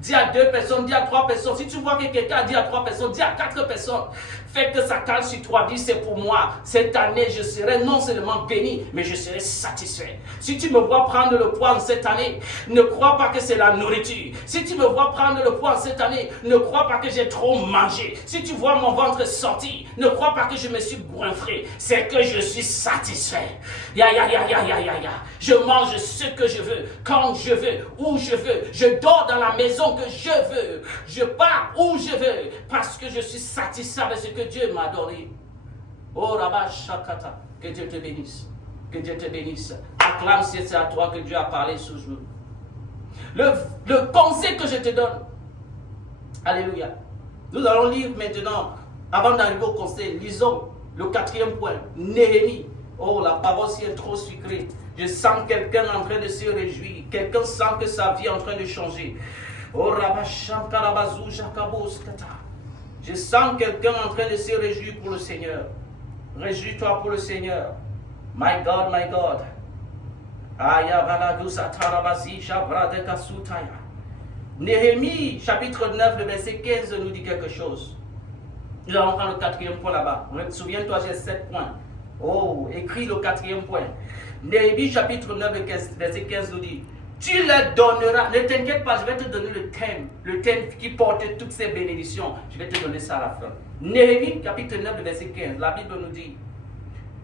Dis à 2 personnes, dis à 3 personnes. Si tu vois que quelqu'un dit à 3 personnes, dis à 4 personnes. Fais que ça cale sur toi. Dis, c'est pour moi. Cette année, je serai non seulement béni, mais je serai satisfait. Si tu me vois prendre le poids en cette année, ne crois pas que c'est la nourriture. Si tu me vois prendre le poids en cette année, ne crois pas que j'ai trop mangé. Si tu vois mon ventre sortir, ne crois pas que je me suis goinfré. C'est que je suis satisfait. Je mange ce que je veux, quand je veux, où je veux. Je dors dans la maison que je veux. Je pars où je veux, parce que je suis satisfait avec ce que Dieu m'a donné. Oh Rabba Shakata, que Dieu te bénisse. Que Dieu te bénisse. Acclame si c'est à toi que Dieu a parlé ce jour. Le conseil que je te donne. Alléluia. Nous allons lire maintenant, avant d'arriver au conseil, lisons le 4e point. Néhémie. Oh, la parole si est trop sucrée. Je sens quelqu'un en train de se réjouir. Quelqu'un sent que sa vie est en train de changer. Oh, Rabba Shankarabazou Jakaboskata. Je sens quelqu'un en train de se réjouir pour le Seigneur. Réjouis-toi pour le Seigneur. My God, my God. Néhémie, chapitre 9, le verset 15 nous dit quelque chose. Nous allons prendre le 4e point là-bas. Souviens-toi, j'ai 7 points. Oh, écris le 4e point. Néhémie, chapitre 9, verset 15 nous dit: tu leur donneras, ne t'inquiète pas, je vais te donner le thème qui porte toutes ces bénédictions. Je vais te donner ça à la fin. Néhémie, chapitre 9, verset 15, la Bible nous dit: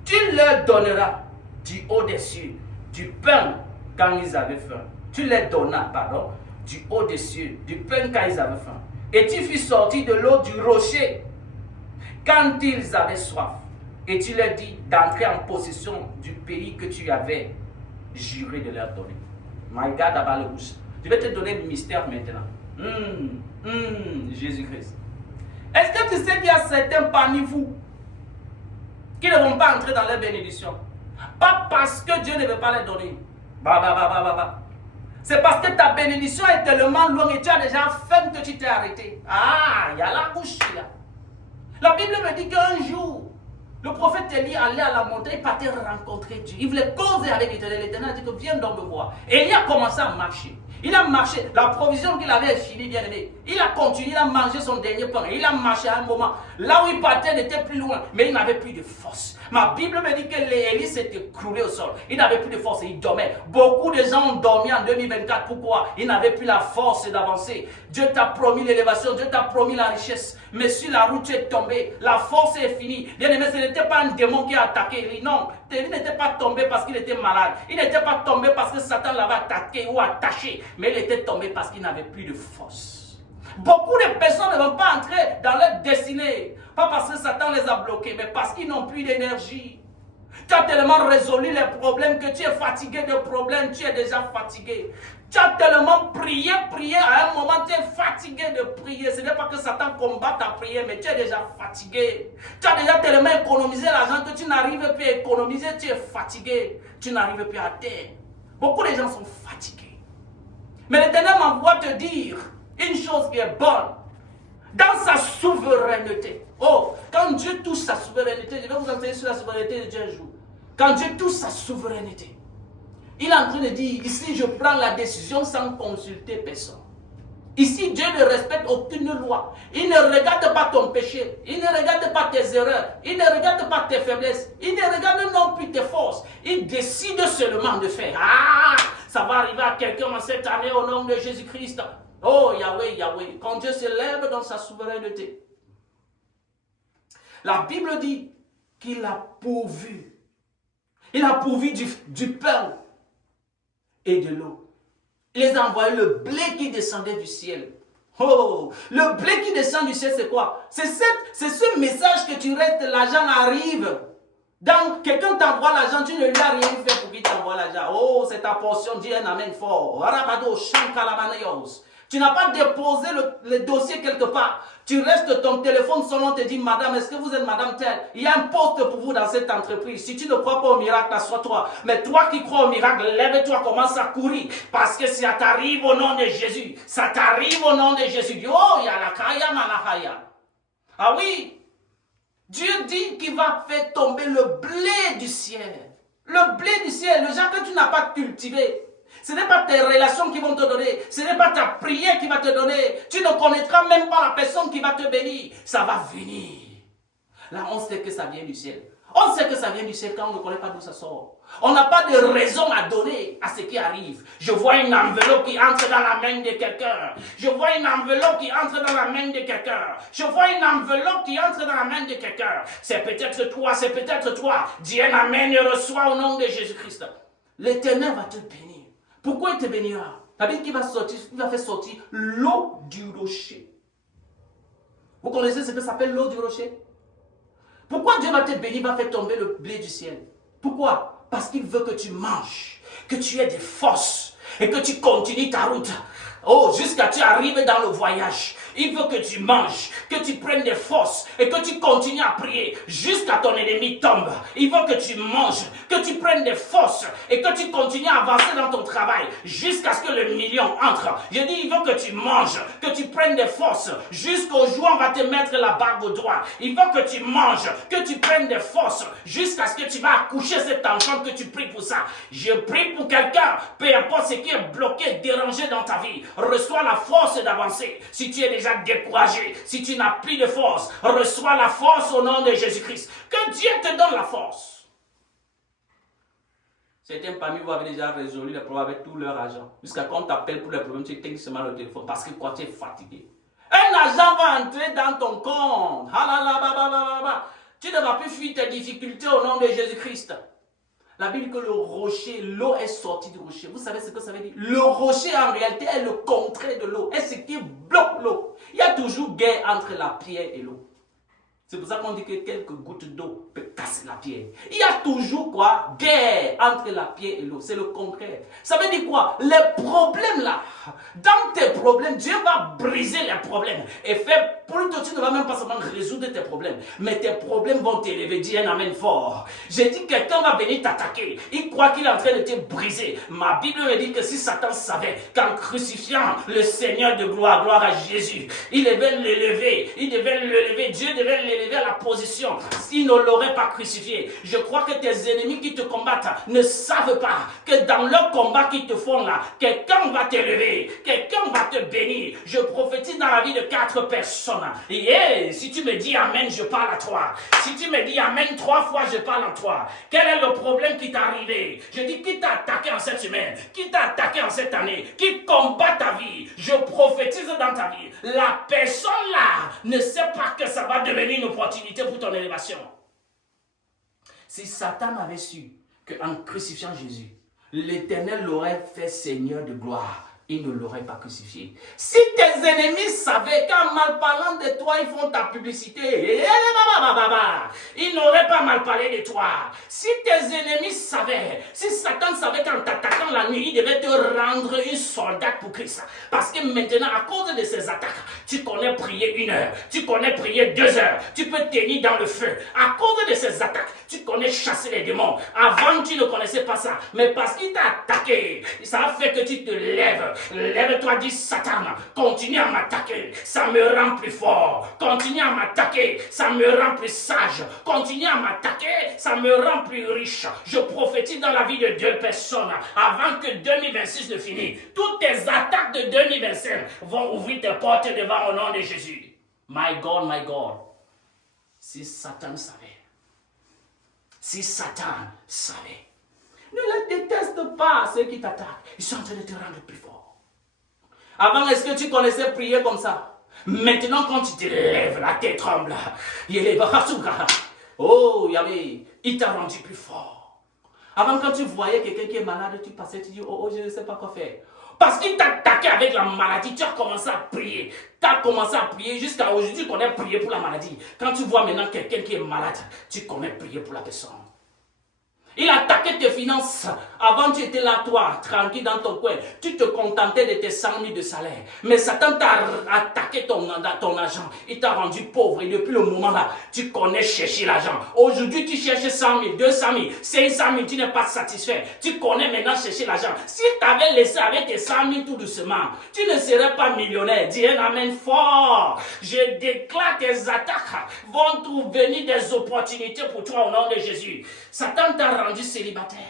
tu leur donneras du haut des cieux du pain quand ils avaient faim. Tu leur donnas, pardon, du haut des cieux du pain quand ils avaient faim. Et tu fis sortir de l'eau du rocher quand ils avaient soif. Et tu leur dis d'entrer en possession du pays que tu avais juré de leur donner. My God, Abalebouche. Je vais te donner le mystère maintenant. Jésus-Christ. Est-ce que tu sais qu'il y a certains parmi vous qui ne vont pas entrer dans leur bénédiction? Pas parce que Dieu ne veut pas les donner. C'est parce que ta bénédiction est tellement longue et tu as déjà faim que tu t'es arrêté. Ah, il y a la bouche là. La Bible me dit qu'un jour, Le prophète Élie allait à la montagne, il partait rencontrer Dieu. Il voulait causer avec l'Éternel. L'Éternel a dit que viens donc me voir. Élie a commencé à marcher. Il a marché. La provision qu'il avait finie, bien aimé. Il a continué, il a mangé son dernier pain. Il a marché à un moment. Là où il partait, il était plus loin. Mais il n'avait plus de force. Ma Bible me dit que Élie s'est écroulé au sol. Il n'avait plus de force et il dormait. Beaucoup de gens ont dormi en 2024. Pourquoi? Ils n'avaient plus la force d'avancer. Dieu t'a promis l'élévation. Dieu t'a promis la richesse. Mais sur la route, tu es tombé. La force est finie. Bien aimé, ce n'était pas un démon qui a attaqué Élie. Non. Élie n'était pas tombé parce qu'il était malade. Il n'était pas tombé parce que Satan l'avait attaqué ou attaché. Mais il était tombé parce qu'il n'avait plus de force. Beaucoup de personnes ne vont pas entrer dans leur destinée. Pas parce que Satan les a bloqués, mais parce qu'ils n'ont plus d'énergie. Tu as tellement résolu les problèmes que tu es fatigué de problèmes, tu es déjà fatigué. Tu as tellement prié, à un moment tu es fatigué de prier. Ce n'est pas que Satan combat ta prière, mais tu es déjà fatigué. Tu as déjà tellement économisé l'argent que tu n'arrives plus à économiser, tu es fatigué. Tu n'arrives plus à terre. Beaucoup de gens sont fatigués. Mais l'Éternel m'envoie te dire une chose qui est bonne. Dans sa souveraineté. Oh, quand Dieu touche sa souveraineté, je vais vous enseigner sur la souveraineté de Dieu un jour. Quand Dieu touche sa souveraineté, il est en train de dire, ici je prends la décision sans consulter personne. Ici Dieu ne respecte aucune loi. Il ne regarde pas ton péché. Il ne regarde pas tes erreurs. Il ne regarde pas tes faiblesses. Il ne regarde non plus tes forces. Il décide seulement de faire. Ah, ça va arriver à quelqu'un en cette année au nom de Jésus-Christ. Oh Yahweh, Yahweh, quand Dieu se lève dans sa souveraineté, la Bible dit qu'il a pourvu. Il a pourvu du pain et de l'eau. Il les a envoyé le blé qui descendait du ciel. Oh, le blé qui descend du ciel, c'est quoi? C'est ce message que tu restes, l'argent arrive. Donc, quelqu'un t'envoie l'argent, tu ne lui as rien fait pour qu'il t'envoie l'argent. Oh, c'est ta portion, dis un amen fort. Tu n'as pas déposé le dossier quelque part. Tu restes, ton téléphone sonne, on te dit, madame, est-ce que vous êtes madame telle? Il y a un poste pour vous dans cette entreprise. Si tu ne crois pas au miracle, assois-toi. Mais toi qui crois au miracle, lève-toi, commence à courir. Parce que ça t'arrive au nom de Jésus. Ça t'arrive au nom de Jésus. Oh, il y a la kaya manahaya. Ah oui. Dieu dit qu'il va faire tomber le blé du ciel. Le blé du ciel, le genre que tu n'as pas cultivé. Ce n'est pas tes relations qui vont te donner. Ce n'est pas ta prière qui va te donner. Tu ne connaîtras même pas la personne qui va te bénir. Ça va venir. Là, on sait que ça vient du ciel. On sait que ça vient du ciel quand on ne connaît pas d'où ça sort. On n'a pas de raison à donner à ce qui arrive. Je vois une enveloppe qui entre dans la main de quelqu'un. Je vois une enveloppe qui entre dans la main de quelqu'un. Je vois une enveloppe qui entre dans la main de quelqu'un. C'est peut-être toi, c'est peut-être toi. Dis un amen et reçois au nom de Jésus-Christ. L'Éternel va te bénir. Pourquoi il te bénira? La Bible qui va sortir, il va faire sortir l'eau du rocher. Vous connaissez ce que s'appelle l'eau du rocher? Pourquoi Dieu va te bénir, va faire tomber le blé du ciel? Pourquoi? Parce qu'il veut que tu manges, que tu aies des forces et que tu continues ta route. Oh, jusqu'à tu arrives dans le voyage. Il veut que tu manges, que tu prennes des forces et que tu continues à prier jusqu'à ton ennemi tombe. Il veut que tu manges, que tu prennes des forces et que tu continues à avancer dans ton travail jusqu'à ce que le million entre. Je dis, il veut que tu manges, que tu prennes des forces jusqu'au jour où on va te mettre la bague au doigt. Il veut que tu manges, que tu prennes des forces jusqu'à ce que tu vas accoucher cet enfant, que tu pries pour ça. Je prie pour quelqu'un, peu importe ce qui est bloqué, dérangé dans ta vie. Reçois la force d'avancer. Si tu es déjà découragé, si tu n'as plus de force, reçois la force au nom de Jésus-Christ. Que Dieu te donne la force. Certains parmi vous avaient déjà résolu les problèmes avec tout leur argent. Jusqu'à quand on t'appelle pour les problèmes, tu éteins seulement le téléphone parce que quoi, tu es fatigué. Un argent va entrer dans ton compte. Tu ne vas plus fuir tes difficultés au nom de Jésus-Christ. La Bible dit que le rocher, l'eau est sortie du rocher. Vous savez ce que ça veut dire? Le rocher en réalité est le contraire de l'eau. Est ce qui bloque l'eau. Il y a toujours guerre entre la pierre et l'eau. C'est pour ça qu'on dit que quelques gouttes d'eau peuvent casser la pierre. Il y a toujours quoi? Guerre entre la pierre et l'eau. C'est le contraire. Ça veut dire quoi? Les problèmes là, dans tes problèmes, Dieu va briser les problèmes et faire plutôt, tu ne vas même pas seulement résoudre tes problèmes, mais tes problèmes vont t'élever. Dis un amen fort. J'ai dit quelqu'un va venir t'attaquer. Il croit qu'il est en train de te briser. Ma Bible me dit que si Satan savait qu'en crucifiant le Seigneur de gloire à Jésus, il devait l'élever, Dieu devait l'élever élevé à la position s'il ne l'aurait pas crucifié. Je crois que tes ennemis qui te combattent ne savent pas que dans leur combat qu'ils te font là, quelqu'un va t'élever, quelqu'un va te bénir. Je prophétise dans la vie de 4 personnes. Et si tu me dis Amen, je parle à toi. Si tu me dis Amen 3 fois, je parle à toi. Quel est le problème qui t'est arrivé? Je dis qui t'a attaqué en cette semaine, qui t'a attaqué en cette année, qui combat ta vie. Je prophétise dans ta vie. La personne là ne sait pas que ça va devenir une opportunité pour ton élévation. Si Satan avait su qu'en crucifiant Jésus, l'Éternel l'aurait fait Seigneur de gloire, il ne l'aurait pas crucifié. Si tes ennemis savaient qu'en mal parlant de toi, ils font ta publicité, ils n'auraient pas mal parlé de toi. Si tes ennemis savaient, si Satan savait qu'en t'attaquant la nuit, il devait te rendre une soldate pour Christ. Parce que maintenant, à cause de ces attaques, tu connais prier 1 heure, tu connais prier 2 heures, tu peux tenir dans le feu. À cause de ces attaques, tu connais chasser les démons. Avant, tu ne connaissais pas ça. Mais parce qu'il t'a attaqué, ça a fait que tu te lèves. Lève-toi, dis Satan, continue à m'attaquer, ça me rend plus fort. Continue à m'attaquer, ça me rend plus sage. Continue à m'attaquer, ça me rend plus riche. Je prophétise dans la vie de 2 personnes avant que 2026 ne finisse. Toutes tes attaques de 2025 vont ouvrir tes portes devant au nom de Jésus. My God, my God. Si Satan savait, si Satan savait, ne les déteste pas, ceux qui t'attaquent. Ils sont en train de te rendre plus fort. Avant, est-ce que tu connaissais prier comme ça? Maintenant, quand tu te lèves, la tête tremble. Oh, Yahvé, il t'a rendu plus fort. Avant, quand tu voyais quelqu'un qui est malade, tu passais, tu dis, oh, je ne sais pas quoi faire. Parce qu'il t'a attaqué avec la maladie, tu as commencé à prier. Tu as commencé à prier jusqu'à aujourd'hui, tu connais prier pour la maladie. Quand tu vois maintenant quelqu'un qui est malade, tu connais prier pour la personne. Il a attaqué tes finances. Avant, tu étais là, toi, tranquille dans ton coin. Tu te contentais de tes 100 000 de salaire. Mais Satan t'a attaqué ton argent. Il t'a rendu pauvre. Et depuis le moment là, tu connais chercher l'argent. Aujourd'hui, tu cherches 100 000, 200 000, 500 000. Tu n'es pas satisfait. Tu connais maintenant chercher l'argent. Si tu avais laissé avec tes 100 000 tout doucement, tu ne serais pas millionnaire. Dis un amen fort. Je déclare tes attaques vont trouver des opportunités pour toi au nom de Jésus. Satan t'a rendu célibataire.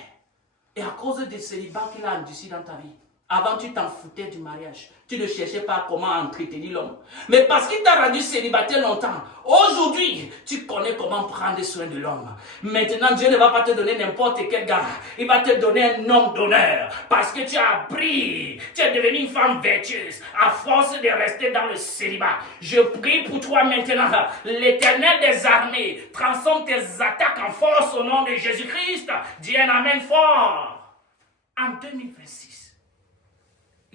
Et à cause du célibat qu'il a endurci dans ta vie, avant tu t'en foutais du mariage. Tu ne cherchais pas comment entretenir l'homme. Mais parce qu'il t'a rendu célibataire longtemps, aujourd'hui, tu connais comment prendre soin de l'homme. Maintenant, Dieu ne va pas te donner n'importe quel gars. Il va te donner un homme d'honneur. Parce que tu as appris. Tu es devenue une femme vertueuse. À force de rester dans le célibat. Je prie pour toi maintenant. L'Éternel des armées transforme tes attaques en force au nom de Jésus-Christ. Dis un amen fort. En 2026.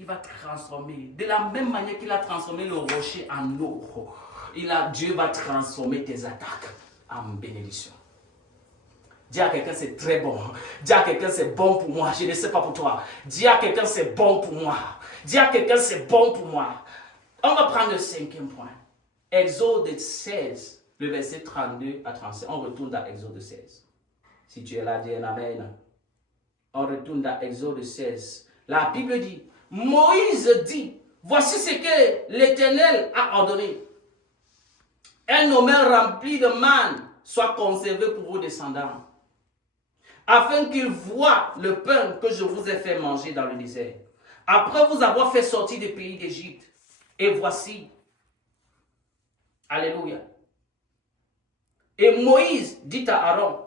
Il va transformer, de la même manière qu'il a transformé le rocher en eau, Dieu va transformer tes attaques en bénédiction. Dis à quelqu'un c'est très bon. Dis à quelqu'un c'est bon pour moi. Je ne sais pas pour toi. Dis à quelqu'un c'est bon pour moi. Dis à quelqu'un c'est bon pour moi. On va prendre le 5e point. Exode 16, le verset 32 à 37. On retourne dans Exode 16. Si tu es là, dis un amen. On retourne dans Exode 16. La Bible dit, Moïse dit, voici ce que l'Éternel a ordonné. Un omer rempli de manne soit conservé pour vos descendants, afin qu'ils voient le pain que je vous ai fait manger dans le désert, après vous avoir fait sortir du pays d'Égypte. Et voici, alléluia. Et Moïse dit à Aaron,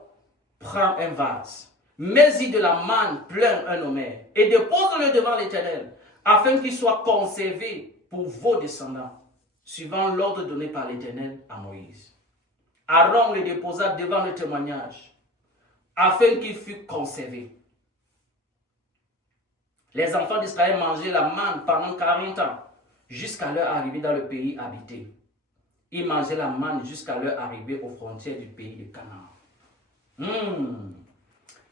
prends un vase, mets-y de la manne plein un omer, et dépose-le devant l'Éternel, afin qu'il soit conservé pour vos descendants, suivant l'ordre donné par l'Éternel à Moïse. Aaron le déposa devant le témoignage, afin qu'il fût conservé. Les enfants d'Israël mangeaient la manne pendant 40 ans, jusqu'à leur arrivée dans le pays habité. Ils mangeaient la manne jusqu'à leur arrivée aux frontières du pays de Canaan.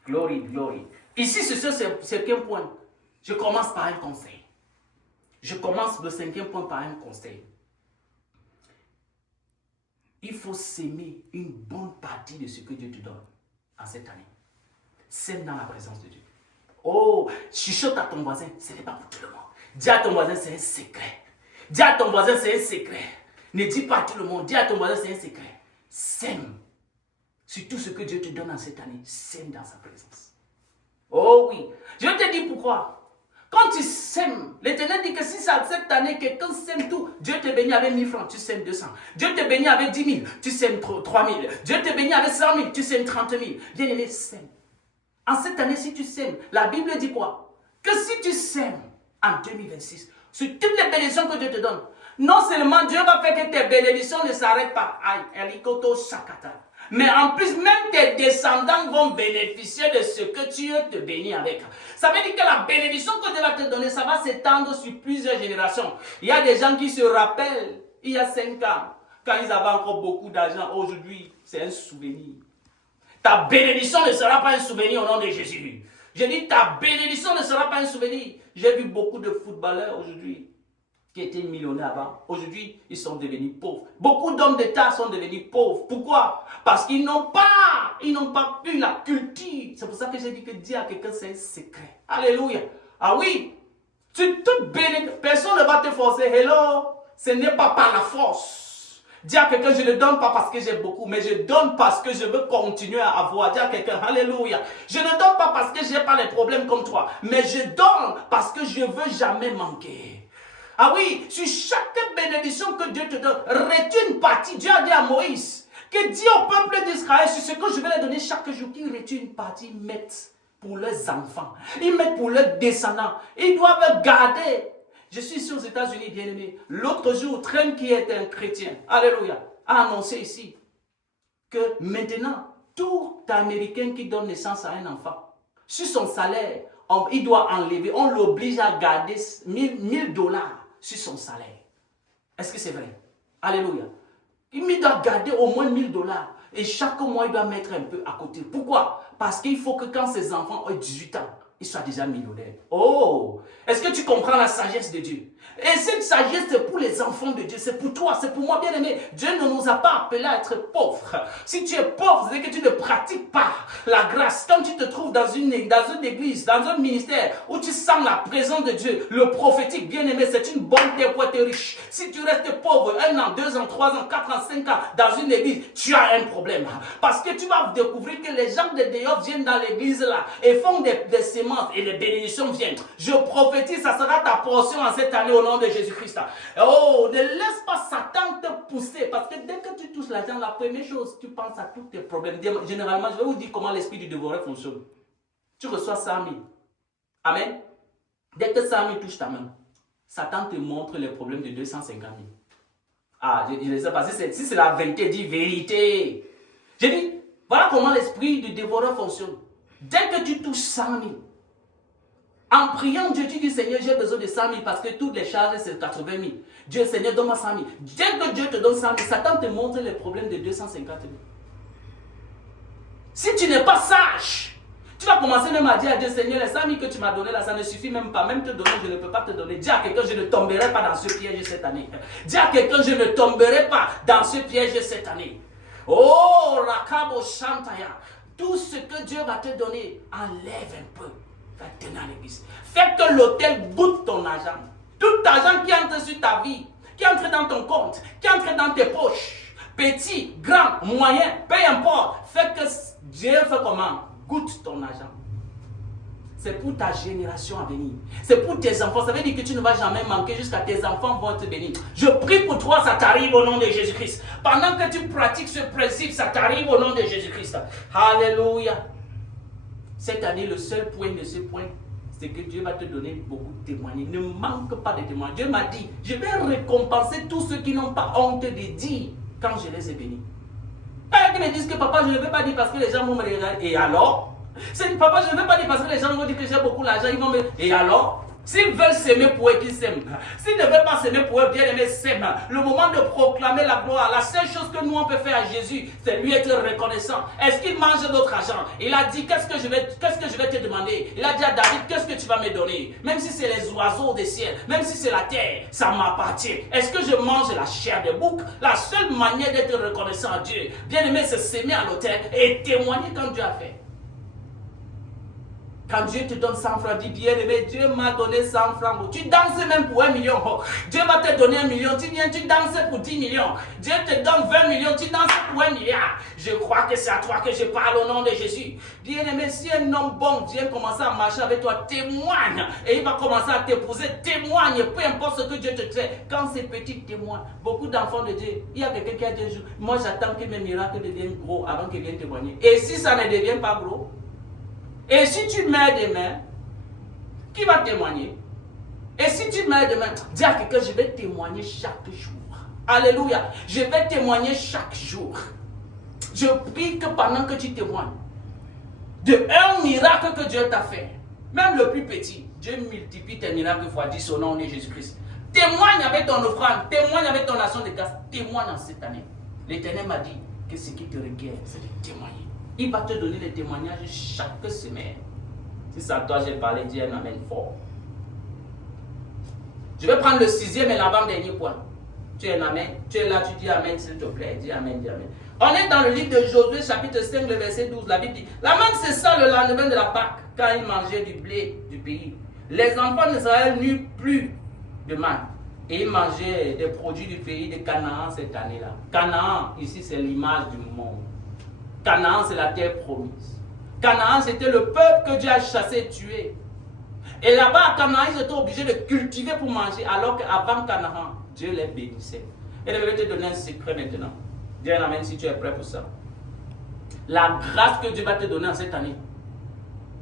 Glory, glory. Ici, c'est le 5e point. Je commence par un conseil. Je commence le 5e point par un conseil. Il faut s'aimer une bonne partie de ce que Dieu te donne en cette année. Sème dans la présence de Dieu. Oh, chuchote à ton voisin, ce n'est pas pour tout le monde. Dis à ton voisin, c'est un secret. Dis à ton voisin, c'est un secret. Ne dis pas à tout le monde, dis à ton voisin, c'est un secret. sème. Sur tout ce que Dieu te donne en cette année, sème dans sa présence. Oh oui. Je te dis pourquoi. Quand tu sèmes, l'Éternel dit que si cette année, quelqu'un sème tout, Dieu te bénit avec 1000 francs, tu sèmes 200. Dieu te bénit avec 10 000, tu sèmes 3 000. Dieu te bénit avec 100 000, tu sèmes 30 000. Bien-aimé, sème. En cette année, si tu sèmes, la Bible dit quoi? Que si tu sèmes en 2026, sur toutes les bénédictions que Dieu te donne, non seulement Dieu va faire que tes bénédictions ne s'arrêtent pas, aïe, elikoto shakata. Mais en plus, même tes descendants vont bénéficier de ce que tu te bénis avec. Ça veut dire que la bénédiction que Dieu va te donner, ça va s'étendre sur plusieurs générations. Il y a des gens qui se rappellent, il y a 5 ans, quand ils avaient encore beaucoup d'argent, aujourd'hui, c'est un souvenir. Ta bénédiction ne sera pas un souvenir au nom de Jésus. Je dis, ta bénédiction ne sera pas un souvenir. J'ai vu beaucoup de footballeurs aujourd'hui qui étaient millionnaires avant. Aujourd'hui, ils sont devenus pauvres. Beaucoup d'hommes d'État sont devenus pauvres. Pourquoi? Parce qu'ils n'ont pas eu la culture. C'est pour ça que j'ai dit que dire à quelqu'un, c'est un secret. Alléluia. Ah oui, personne ne va te forcer. Hello, ce n'est pas par la force. Dis à quelqu'un, je ne donne pas parce que j'ai beaucoup, mais je donne parce que je veux continuer à avoir. Dis à quelqu'un, alléluia. Je ne donne pas parce que je n'ai pas les problèmes comme toi, mais je donne parce que je ne veux jamais manquer. Ah oui, sur chaque bénédiction que Dieu te donne, retire une partie. Dieu a dit à Moïse que dis au peuple d'Israël sur ce que je vais leur donner chaque jour, qu'ils retirent une partie, ils mettent pour leurs enfants, ils mettent pour leurs descendants. Ils doivent garder. Je suis ici aux États-Unis, bien-aimé. L'autre jour, Trump, qui est un chrétien, alléluia, a annoncé ici que maintenant, tout Américain qui donne naissance à un enfant, sur son salaire, il doit enlever, on l'oblige à garder 1000 dollars sur son salaire. Est-ce que c'est vrai? Alléluia. Il doit garder au moins 1000 dollars. Et chaque mois, il doit mettre un peu à côté. Pourquoi? Parce qu'il faut que quand ses enfants ont 18 ans, ils soient déjà millionnaires. Oh! Est-ce que tu comprends la sagesse de Dieu? Et cette sagesse, c'est pour les enfants de Dieu. C'est pour toi, c'est pour moi, bien-aimé. Dieu ne nous a pas appelés à être pauvres. Si tu es pauvre, c'est que tu ne pratiques pas la grâce. Quand tu te trouves dans une église, dans un ministère, où tu sens la présence de Dieu, le prophétique, bien-aimé, c'est une bonne terre pour être riche. Si tu restes pauvre 1 an, 2 ans, 3 ans, 4 ans, 5 ans, dans une église, tu as un problème. Parce que tu vas découvrir que les gens de dehors viennent dans l'église là et font des sémances et les bénédictions viennent. Je prophétise, ça sera ta portion en cette année au nom de Jésus-Christ. Oh, ne laisse pas Satan te pousser, parce que dès que tu touches l'argent, la première chose, tu penses à tous tes problèmes. Généralement, je vais vous dire comment l'esprit du dévoreur fonctionne. Tu reçois 100 000. Amen. Dès que 100 000 touche ta main, Satan te montre les problèmes de 250 000. Ah, je ne sais pas si c'est la vérité, dis vérité. J'ai dit, voilà comment l'esprit du dévoreur fonctionne. Dès que tu touches 100 000, en priant Dieu, tu dis Seigneur, j'ai besoin de 100 000 parce que toutes les charges c'est 80 000. Dieu, Seigneur, donne-moi 100 000. Dès que Dieu te donne 100 000, Satan te montre les problèmes de 250 000. Si tu n'es pas sage, tu vas commencer même à dire à Dieu, Seigneur, les 100 000 que tu m'as donné là, ça ne suffit même pas. Même te donner, je ne peux pas te donner. Dis à quelqu'un, je ne tomberai pas dans ce piège cette année. Dis à quelqu'un, je ne tomberai pas dans ce piège cette année. Oh, Rakabo Shantaya. Tout ce que Dieu va te donner, enlève un peu. Va tenir à l'église. Fais que l'autel goûte ton argent. Tout argent qui entre sur ta vie, qui entre dans ton compte, qui entre dans tes poches, petit, grand, moyen, peu importe. Fais que Dieu fait comment? Goûte ton argent. C'est pour ta génération à venir. C'est pour tes enfants. Ça veut dire que tu ne vas jamais manquer jusqu'à tes enfants vont te bénir. Je prie pour toi, ça t'arrive au nom de Jésus-Christ. Pendant que tu pratiques ce principe, ça t'arrive au nom de Jésus-Christ. Alléluia. Cette année, le seul point de ce point, c'est que Dieu va te donner beaucoup de témoignages. Ne manque pas de témoignages. Dieu m'a dit, je vais récompenser tous ceux qui n'ont pas honte de dire quand je les ai bénis. Ils me disent que papa, je ne veux pas dire parce que les gens vont me regarder. Et alors? Papa, je ne veux pas dire parce que les gens vont dire que j'ai beaucoup d'argent. Ils vont me... Et alors? S'ils veulent s'aimer pour eux, qu'ils s'aiment. S'ils ne veulent pas s'aimer pour eux, bien aimer s'aiment. Le moment de proclamer la gloire, la seule chose que nous on peut faire à Jésus, c'est lui être reconnaissant. Est-ce qu'il mange notre argent? Il a dit, qu'est-ce que je vais te demander? Il a dit à David, qu'est-ce que tu vas me donner? Même si c'est les oiseaux des ciels, même si c'est la terre, ça m'appartient. Est-ce que je mange la chair de bouc? La seule manière d'être reconnaissant à Dieu, bien aimé, c'est s'aimer à l'autel et témoigner quand Dieu a fait. Quand Dieu te donne 100 francs, dis bien aimé, Dieu m'a donné 100 francs. Tu danses même pour 1 million. Dieu va te donner 1 million. Tu viens, tu danses pour 10 millions. Dieu te donne 20 millions. Tu danses pour 1 milliard. Je crois que c'est à toi que je parle au nom de Jésus. Bien aimé, si un homme bon vient commencer à marcher avec toi, témoigne. Et il va commencer à t'épouser. Témoigne. Peu importe ce que Dieu te fait. Quand c'est petit, témoigne. Beaucoup d'enfants de Dieu, il y a quelqu'un qui a dit un jour, moi j'attends que mes miracles deviennent gros avant qu'ils viennent témoigner. Et si ça ne devient pas gros? Et si tu meurs demain, qui va témoigner? Et si tu meurs demain, dis à quelqu'un, je vais témoigner chaque jour. Alléluia. Je vais témoigner chaque jour. Je prie que pendant que tu témoignes, de un miracle que Dieu t'a fait, même le plus petit, Dieu multiplie tes miracles fois 10 au nom de Jésus-Christ. Témoigne avec ton offrande, témoigne avec ton action de grâce, témoigne en cette année. L'Éternel m'a dit que ce qui te requiert, c'est de témoigner. Il va te donner des témoignages chaque semaine. Si c'est à toi j'ai parlé, dis un amen fort. Je vais prendre le 6e et l'avant-dernier point. Tu es un amen. Tu es là, tu dis amen s'il te plaît. Dis amen, dis amen. On est dans le livre de Josué, chapitre 5, le verset 12. La Bible dit, la manne cessa le lendemain de la Pâque, quand ils mangeaient du blé du pays. Les enfants d'Israël n'eurent plus de manne. Et ils mangeaient des produits du pays de Canaan cette année-là. Canaan, ici, c'est l'image du monde. Canaan, c'est la terre promise. Canaan, c'était le peuple que Dieu a chassé et tué. Et là-bas, à Canaan, ils étaient obligés de cultiver pour manger, alors qu'avant Canaan, Dieu les bénissait. Et je vais te donner un secret maintenant. Dis un amen si tu es prêt pour ça. La grâce que Dieu va te donner en cette année,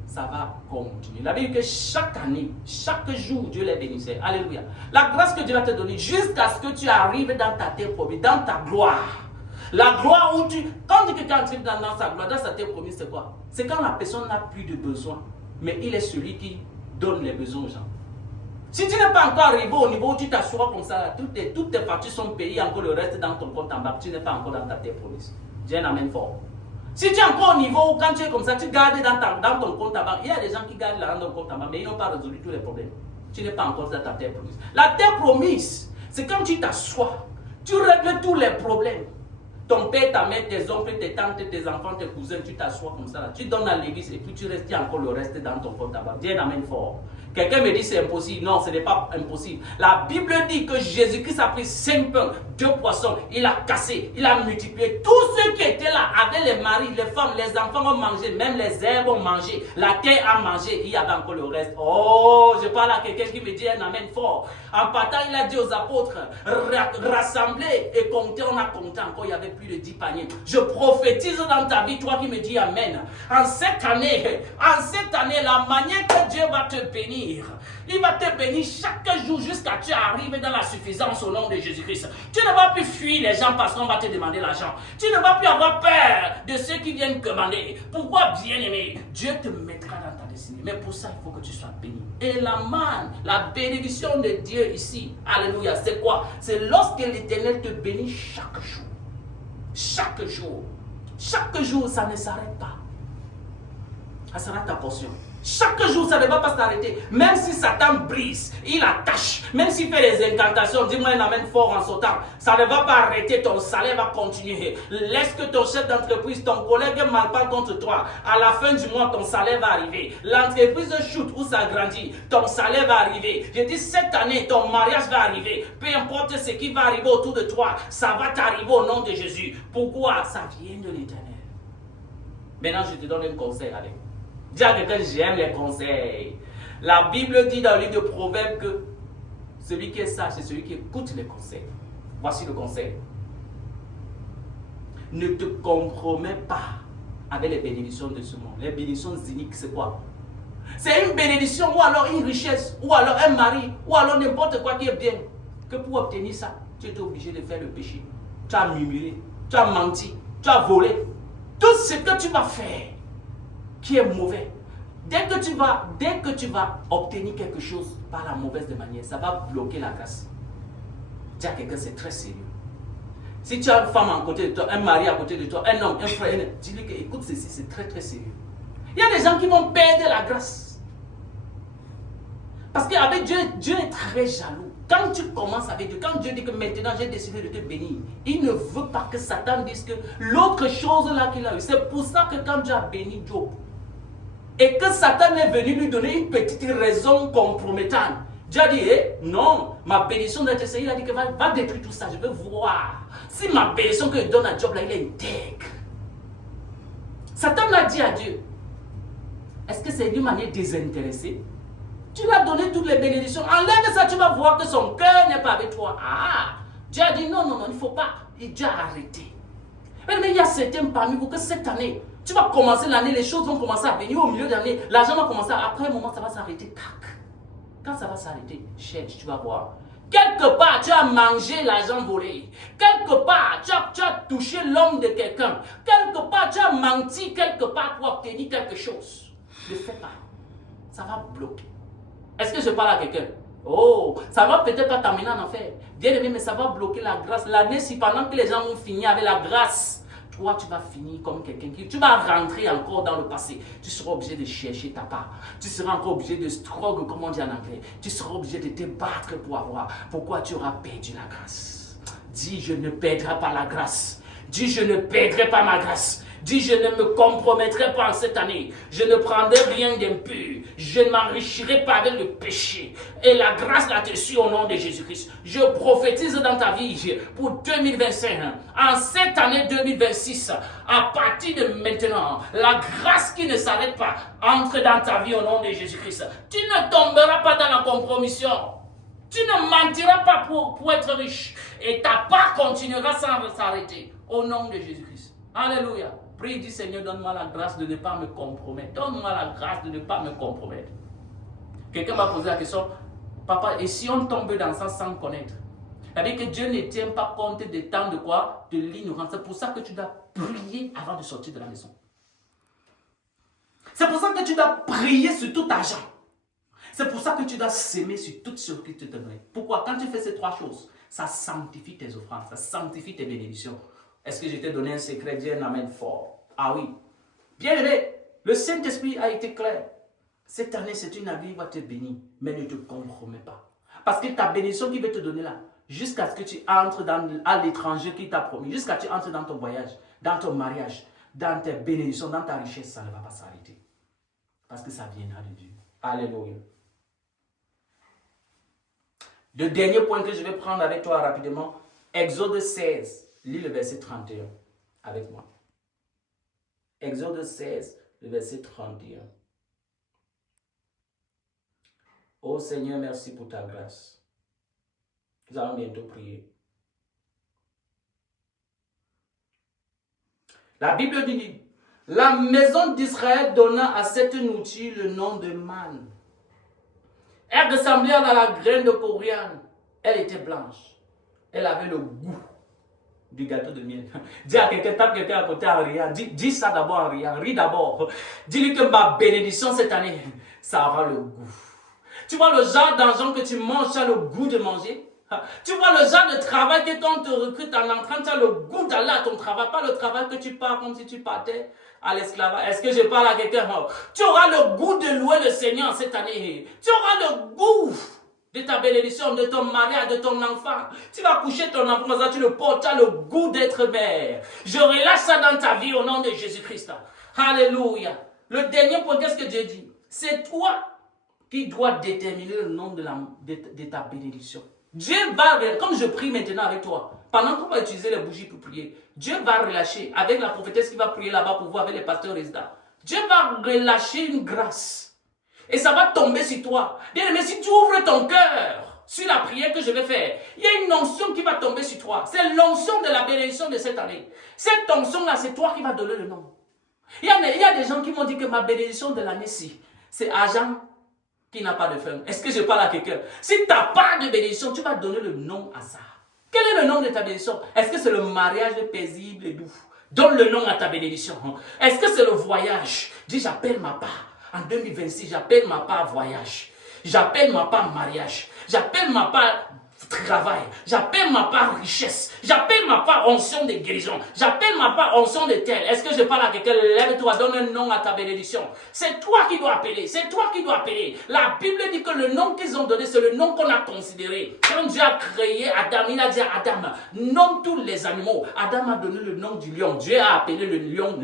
ça va continuer. La Bible dit que chaque année, chaque jour, Dieu les bénissait. Alléluia. La grâce que Dieu va te donner jusqu'à ce que tu arrives dans ta terre promise, dans ta gloire. La gloire où tu... Quand quelqu'un arrive dans sa gloire, dans sa terre promise, c'est quoi? C'est quand la personne n'a plus de besoin, mais il est celui qui donne les besoins aux gens. Si tu n'es pas encore arrivé au niveau où tu t'assois comme ça, toutes tes parties sont payées, encore le reste dans ton compte en banque, tu n'es pas encore dans ta terre promise. Dieu en amène fort. Si tu es encore au niveau où quand tu es comme ça, tu gardes dans ton compte en banque, il y a des gens qui gardent l'argent dans ton compte en banque, mais ils n'ont pas résolu tous les problèmes. Tu n'es pas encore dans ta terre promise. La terre promise, c'est quand tu t'assois, tu règles tous les problèmes. Ton père, ta mère, tes oncles, tes tantes, tes enfants, tes cousins, tu t'assois comme ça, là. Tu donnes à l'église et puis tu restes encore le reste dans ton compte en banque. Dieu en amène fort. Quelqu'un me dit c'est impossible. Non, ce n'est pas impossible. La Bible dit que Jésus-Christ a pris 5 pains, 2 poissons. Il a cassé, il a multiplié. Tous ceux qui étaient là, avec les maris, les femmes, les enfants ont mangé. Même les herbes ont mangé. La terre a mangé. Il y avait encore le reste. Oh, je parle à quelqu'un qui me dit un amen fort. En partant, il a dit aux apôtres, rassemblez et comptez. On a compté encore, il n'y avait plus de 10 paniers. Je prophétise dans ta vie, toi qui me dis amen. En cette année, la manière que Dieu va te bénir, il va te bénir chaque jour jusqu'à ce que tu arrives dans la suffisance au nom de Jésus-Christ. Tu ne vas plus fuir les gens parce qu'on va te demander l'argent. Tu ne vas plus avoir peur de ceux qui viennent commander. Pourquoi, bien-aimé? Dieu te mettra dans ta destinée. Mais pour ça, il faut que tu sois béni. Et la manne, la bénédiction de Dieu ici, alléluia, c'est quoi? C'est lorsque l'Éternel te bénit chaque jour. Chaque jour. Chaque jour, ça ne s'arrête pas. Ça sera ta portion. Chaque jour, ça ne va pas s'arrêter. Même si Satan brise, il attache, même s'il fait des incantations, dis-moi un amen fort en sautant, ça ne va pas arrêter, ton salaire va continuer. Laisse que ton chef d'entreprise, ton collègue mal parle contre toi. À la fin du mois, ton salaire va arriver. L'entreprise chute ou ça grandit, ton salaire va arriver. Je dis cette année, ton mariage va arriver. Peu importe ce qui va arriver autour de toi, ça va t'arriver au nom de Jésus. Pourquoi? Ça vient de l'Éternel. Maintenant, je te donne un conseil, allez. Dis à quelqu'un, j'aime les conseils. La Bible dit dans le livre de Proverbes que celui qui est sage, c'est celui qui écoute les conseils. Voici le conseil. Ne te compromets pas avec les bénédictions de ce monde. Les bénédictions iniques, c'est quoi? C'est une bénédiction ou alors une richesse, ou alors un mari, ou alors n'importe quoi qui est bien. Que pour obtenir ça, tu es obligé de faire le péché. Tu as murmuré, tu as menti, tu as volé. Tout ce que tu vas faire qui est mauvais. Dès que tu vas obtenir quelque chose par la mauvaise manière, ça va bloquer la grâce. Dis à quelqu'un, c'est très sérieux. Si tu as une femme à côté de toi, un mari à côté de toi, un homme, un frère, dis-lui que écoute ceci, c'est très très sérieux. Il y a des gens qui vont perdre la grâce. Parce qu'avec Dieu, Dieu est très jaloux. Quand tu commences avec Dieu, quand Dieu dit que maintenant j'ai décidé de te bénir, il ne veut pas que Satan dise que l'autre chose là qu'il a eu. C'est pour ça que quand Dieu a béni Job, et que Satan est venu lui donner une petite raison compromettante. Dieu a dit, non, ma bénédiction doit être essayée. Il a dit que va détruire tout ça, je veux voir. Si ma bénédiction que je donne à Job, là, il est intègre. Satan a dit à Dieu, est-ce que c'est d'une manière désintéressée? Tu lui as donné toutes les bénédictions. Enlève ça, tu vas voir que son cœur n'est pas avec toi. Ah, Dieu a dit, non, il ne faut pas. Et Dieu a arrêté. Mais il y a certains parmi vous que cette année, tu vas commencer l'année, les choses vont commencer à venir au milieu de l'année. L'argent va commencer, après un moment, ça va s'arrêter. Quand ça va s'arrêter, cherche, tu vas voir. Quelque part, tu as mangé l'argent volé. Quelque part, tu as touché l'homme de quelqu'un. Quelque part, tu as menti quelque part pour obtenir quelque chose. Ne fais pas. Ça va bloquer. Est-ce que je parle à quelqu'un? Oh, ça va peut-être pas t'amener en enfer. Bien aimé, mais ça va bloquer la grâce. L'année, si pendant que les gens vont finir avec la grâce, toi, tu vas finir comme quelqu'un qui... Tu vas rentrer encore dans le passé. Tu seras obligé de chercher ta part. Tu seras encore obligé de struggle, comme on dit en anglais. Tu seras obligé de te battre pour avoir. Pourquoi tu auras perdu la grâce? Dis, je ne perdrai pas la grâce. Dis, je ne perdrai pas ma grâce. Dis, je ne me compromettrai pas en cette année. Je ne prendrai rien d'impur. Je ne m'enrichirai pas avec le péché. Et la grâce là-dessus au nom de Jésus-Christ. Je prophétise dans ta vie pour 2025. En cette année 2026, à partir de maintenant, la grâce qui ne s'arrête pas entre dans ta vie au nom de Jésus-Christ. Tu ne tomberas pas dans la compromission. Tu ne mentiras pas pour être riche. Et ta part continuera sans s'arrêter au nom de Jésus-Christ. Alléluia. Prie, dis Seigneur, donne-moi la grâce de ne pas me compromettre. Donne-moi la grâce de ne pas me compromettre. Quelqu'un m'a posé la question, papa, et si on tombe dans ça sans connaître? C'est-à-dire que Dieu ne tient pas compte des temps de quoi? De l'ignorance. C'est pour ça que tu dois prier avant de sortir de la maison. C'est pour ça que tu dois prier sur tout argent. C'est pour ça que tu dois s'aimer sur toutes ce qui te donnerait. Pourquoi? Quand tu fais ces trois choses, ça sanctifie tes offrandes, ça sanctifie tes bénédictions. Est-ce que je t'ai donné un secret? Dis un amen fort. Ah oui. Bien aimé, le Saint-Esprit a été clair. Cette année, c'est une année qui va te bénir, mais ne te compromets pas. Parce que ta bénédiction qu'il veut te donner là, jusqu'à ce que tu entres à l'étranger qu'il t'a promis, jusqu'à ce que tu entres dans ton voyage, dans ton mariage, dans tes bénédictions, dans ta richesse, ça ne va pas s'arrêter. Parce que ça viendra de Dieu. Alléluia. Le dernier point que je vais prendre avec toi rapidement, Exode 16. Lis le verset 31 avec moi. Exode 16, le verset 31. Oh Seigneur, merci pour ta grâce. Nous allons bientôt prier. La Bible dit, la maison d'Israël donna à cette nourriture le nom de manne. Elle ressemblait à la graine de coriandre. Elle était blanche. Elle avait le goût du gâteau de miel. Dis à quelqu'un, tape quelqu'un à côté en riant. Dis ça d'abord en riant. Ris d'abord. Dis-lui que ma bénédiction cette année, ça aura le goût. Tu vois le genre d'argent que tu manges, tu as le goût de manger. Tu vois le genre de travail que quand on te recrute en entrant, tu as le goût d'aller à ton travail. Pas le travail que tu pars comme si tu partais à l'esclavage. Est-ce que je parle à quelqu'un? Tu auras le goût de louer le Seigneur cette année. Tu auras le goût de ta bénédiction, de ton mariage, de ton enfant. Tu vas coucher ton enfant, tu le portes, tu as le goût d'être mère. Je relâche ça dans ta vie au nom de Jésus-Christ. Alléluia. Le dernier point, qu'est-ce que Dieu dit? C'est toi qui dois déterminer le nom de ta bénédiction. Dieu va, comme je prie maintenant avec toi, pendant qu'on va utiliser les bougies pour prier, Dieu va relâcher, avec la prophétesse qui va prier là-bas pour vous, avec les pasteurs résidents, Dieu va relâcher une grâce. Et ça va tomber sur toi. Bien, mais si tu ouvres ton cœur sur la prière que je vais faire, il y a une onction qui va tomber sur toi. C'est l'onction de la bénédiction de cette année. Cette onction-là, c'est toi qui vas donner le nom. Il y a des gens qui m'ont dit que ma bénédiction de l'année-ci, c'est argent qui n'a pas de fin. Est-ce que je parle à quelqu'un? Si tu n'as pas de bénédiction, tu vas donner le nom à ça. Quel est le nom de ta bénédiction? Est-ce que c'est le mariage paisible et doux? Donne le nom à ta bénédiction. Est-ce que c'est le voyage? Dis, j'appelle ma part. En 2026, j'appelle ma part voyage. J'appelle ma part mariage. J'appelle ma part travail. J'appelle ma part richesse. J'appelle ma part onction de guérison. J'appelle ma part onction de tel. Est-ce que je parle à quelqu'un? Lève-toi, donne un nom à ta bénédiction. C'est toi qui dois appeler. C'est toi qui dois appeler. La Bible dit que le nom qu'ils ont donné, c'est le nom qu'on a considéré. Quand Dieu a créé Adam, il a dit à Adam, nomme tous les animaux. Adam a donné le nom du lion. Dieu a appelé le lion.